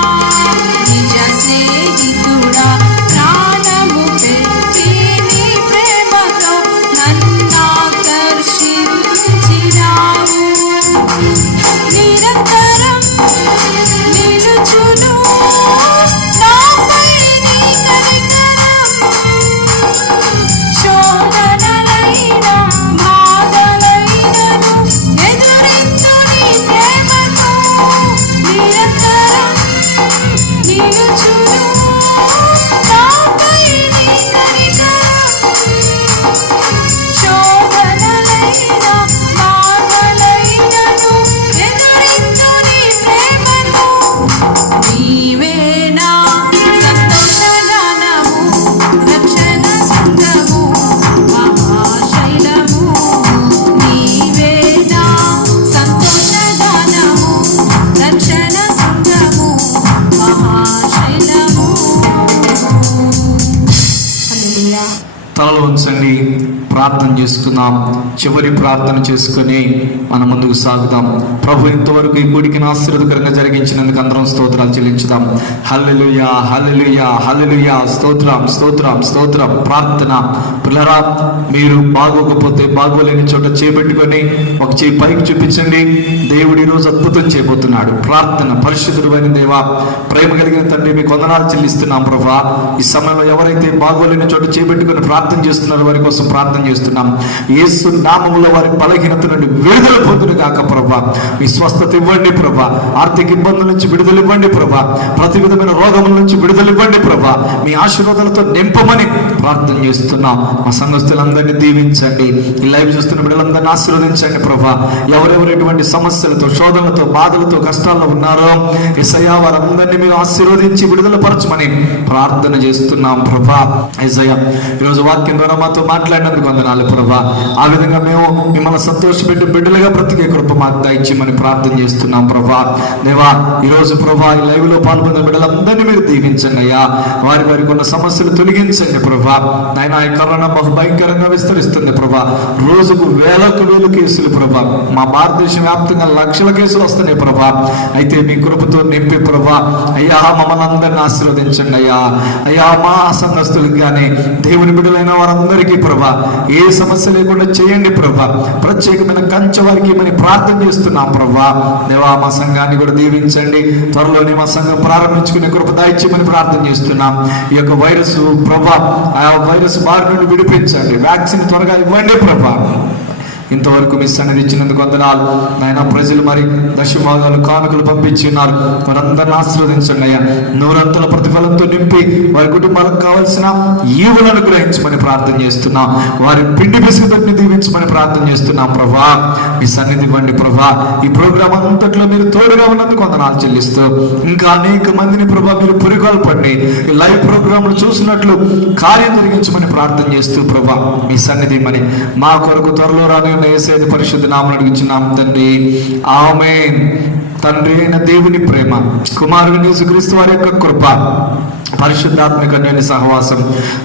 నిజ స్నేహితుడా ప్రాణము పెట్టి నీ ప్రేమతో నన్నాకర్షించినావు. నిరంతరం నిలుచును నాపై నీ కనికరం, శోధనలైన బాధలైనను ఎదురించు నీ ప్రేమతో. నిరంతరం నిలుచును నాపై నీ కనికరం, శోధనలైన బాధలైనను ఎదురించు నీ ప్రేమతో. నీవే నా సంతోషగానము, రక్షణ శృంగము, మహాశైలము. నీవే నా సంతోషగానము, రక్షణ శృంగము, మహాశైలము. హల్లెలూయా. తలలు ఉంచండి. ప్రార్థన చేసుకుందాం. చివరి ప్రార్థన చేసుకొని మనం ముందుకు సాగుదాం. ప్రభు ఇంతవరకు ఈ కూడికిని ఆశీర్వాదకరంగా జరిగించినందుకు అందరం స్తోత్రాలు చెల్లించుదాం. హల్లెలూయా, హల్లెలూయా, హల్లెలూయా. స్తోత్రం, స్తోత్రం, స్తోత్రం. ప్రార్థన. పిల్లరా, మీరు బాగోకపోతే బాగోలేని చోట చేపెట్టుకొని ఒక చేయి పైకి చూపించండి. దేవుడు ఈరోజు అద్భుతం చేయబోతున్నాడు. ప్రార్థన. పరిశుద్ధుడైన దేవా, ప్రేమ కలిగిన తండ్రి, మీకు వందనాలు చెల్లిస్తున్నాం ప్రభా. ఈ సమయంలో ఎవరైతే బాగోలేని చోట చేపెట్టుకొని ప్రార్థన చేస్తున్నారో వారి కోసం ప్రార్థన చేస్తున్నాం. యేసు నామములో వారి బలహీనత నుండి విడుదల పొందును గాక ప్రభా. మీ స్వస్థత ఇవ్వండి ప్రభా. ఆర్థిక ఇబ్బందుల నుంచి విడుదల ఇవ్వండి ప్రభా. ప్రతి విధమైన రోగముల నుంచి విడుదల ఇవ్వండి ప్రభా. మీ ఆశీర్వాదాలతో నింపమని ప్రార్థన చేస్తున్నాం. మా సంఘస్థులందరినీ దీవించండి. ఈ లైవ్ చూస్తున్న బిడ్డలందరినీ ఆశీర్వదించండి ప్రభా. ఎవరెవరు ఎటువంటి సమస్యలతో, శోధనలతో, బాధలతో, కష్టాల్లో ఉన్నారో యేసయ్యా వారందరినీ మీరు ఆశీర్వదించి విడుదల పరచమని ప్రార్థన చేస్తున్నాం ప్రభా. యేసయ్యా, ఈరోజు వాక్యం ద్వారా మాతో మాట్లాడినందుకు వందనాలు ప్రభా. ఆ విధంగా మేము మిమ్మల్ని సంతోషపెట్టి బిడ్డలుగా బ్రతికే కృప మాకు దయచేయమని ప్రార్థన చేస్తున్నాం ప్రభా. దేవా, ఈరోజు ప్రభా ఈ లైవ్ లో పాల్గొన్న బిడ్డలందరినీ మీరు దీవించండి అయ్యా. వారికి ఉన్న సమస్యలు తొలగించండి ప్రభా. నాయన, ఈ కరోనా బహుభయంకరంగా విస్తరిస్తుంది ప్రభా. రోజుకు వేలకు కేసులు ప్రభా. మా భారతదేశం వ్యాప్తంగా లక్షల కేసులు వస్తున్నాయి ప్రభా. అయితే మీ కృపతో నింపి ప్రభా అయ్యా మమ్మల్ని అందరినీ ఆశీర్వదించండి అయ్యా. అయ్యా, మా సంఘస్థులకు కానీ దేవుని బిడ్డలైన వారందరికీ ప్రభా ఏ సమస్య లేకుండా చేయండి ప్రభా. ప్రత్యేకమైన కంచె వారికి మరి ప్రార్థన చేస్తున్నాం ప్రభా. దేవా, మా సంఘాన్ని కూడా దీవించండి. త్వరలోనే మా సంఘం ప్రారంభించుకునే కృప దయచేయమని ప్రార్థన చేస్తున్నాం. ఈ యొక్క వైరస్ ప్రభా, ఆ వైరస్ బారి నుండి విడిపించండి. వ్యాక్సిన్ త్వరగా ఇవ్వండి ప్రభా. ఇంతవరకు మీ సన్నిధి ఇచ్చినందుకు వందనాలు నాయన. ప్రజలు మరి దశభాగాలు కానుకలు పంపించి ఉన్నారు. వారందరిని ఆశీర్వదించండి అయ్యా. నూరంతల ప్రతిఫలంతో నింపి వారి కుటుంబాలకు కావలసిన ఈవులను గ్రహించమని ప్రార్థన చేస్తున్నాం. వారి పిండి బిస్కెట్ని దీవించమని ప్రార్థన చేస్తున్నాం ప్రభా. మీ సన్నిధి ఇవ్వండి ప్రభా. ఈ ప్రోగ్రాం అంతట్లో మీరు తోడుగా ఉన్నందుకు వందనాలు చెల్లిస్తూ ఇంకా అనేక మందిని ప్రభా మీరు పురికొల్పండి. ఈ లైవ్ ప్రోగ్రాంలు చూసినట్లు కార్యం జరిగించమని ప్రార్థన చేస్తూ ప్రభా మీ సన్నిధి ఇవ్వమని మా కొరకు త్వరలో రాని యేసయ్య పరిశుద్ధ నామమున అడుగుచున్నాం తండ్రి. ఆమేన్. తండ్రి అయిన దేవుని ప్రేమ, కుమారుని యేసుక్రీస్తు వారి యొక్క కృప, పరిశుద్ధాత్మిక అన్యోన్య సహవాసం,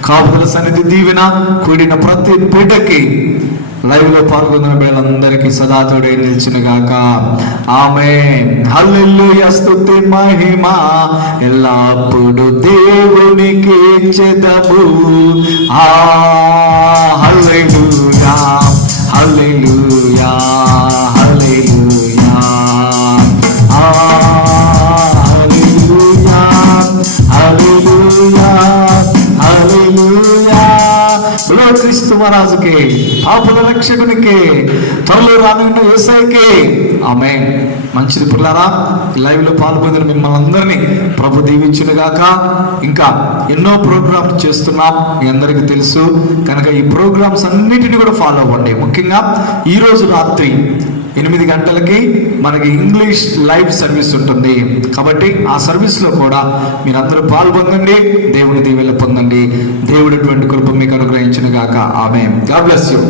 కాపుదల సన్నిధి దీవెన కూడిన ప్రతి బిడ్డకి, లైవ్ లో పాల్గొన్న బిడ్డలందరికీ సదా తోడే నిలిచిన గాక. ఆమేన్. హల్లెలూయా. స్తుతి మహిమ ఎల్లప్పుడు దేవునికి చెదము. హల్లెలూయా, హల్లెలూయా, హల్లెలూయా, హల్లెలూయా, హల్లెలూయా, హల్లెలూయా. బలో క్రీస్తు మహారాజుకి, పాపుల రక్షకునికి, త్వరలో రానున్న యేసయ్యకి. ఆమేన్. మంచిది పిల్లారా, లైవ్ లో పాల్గొన్న మిమ్మల్ని అందరినీ ప్రభు దీవించును గాక. ఇంకా ఎన్నో ప్రోగ్రామ్స్ చేస్తున్నాం, మీ అందరికీ తెలుసు కనుక ఈ ప్రోగ్రామ్స్ అన్నిటిని కూడా ఫాలో అవ్వండి. ముఖ్యంగా ఈ రోజు రాత్రి 8 గంటలకి మనకి ఇంగ్లీష్ లైవ్ సర్వీస్ ఉంటుంది కాబట్టి ఆ సర్వీస్ లో కూడా మీరందరూ పాల్గొనండి. దేవుని దీవెనలు పొందండి. దేవుడు అటువంటి కృప మీకు అనుగ్రహించును గాక. ఆమేన్. God bless you.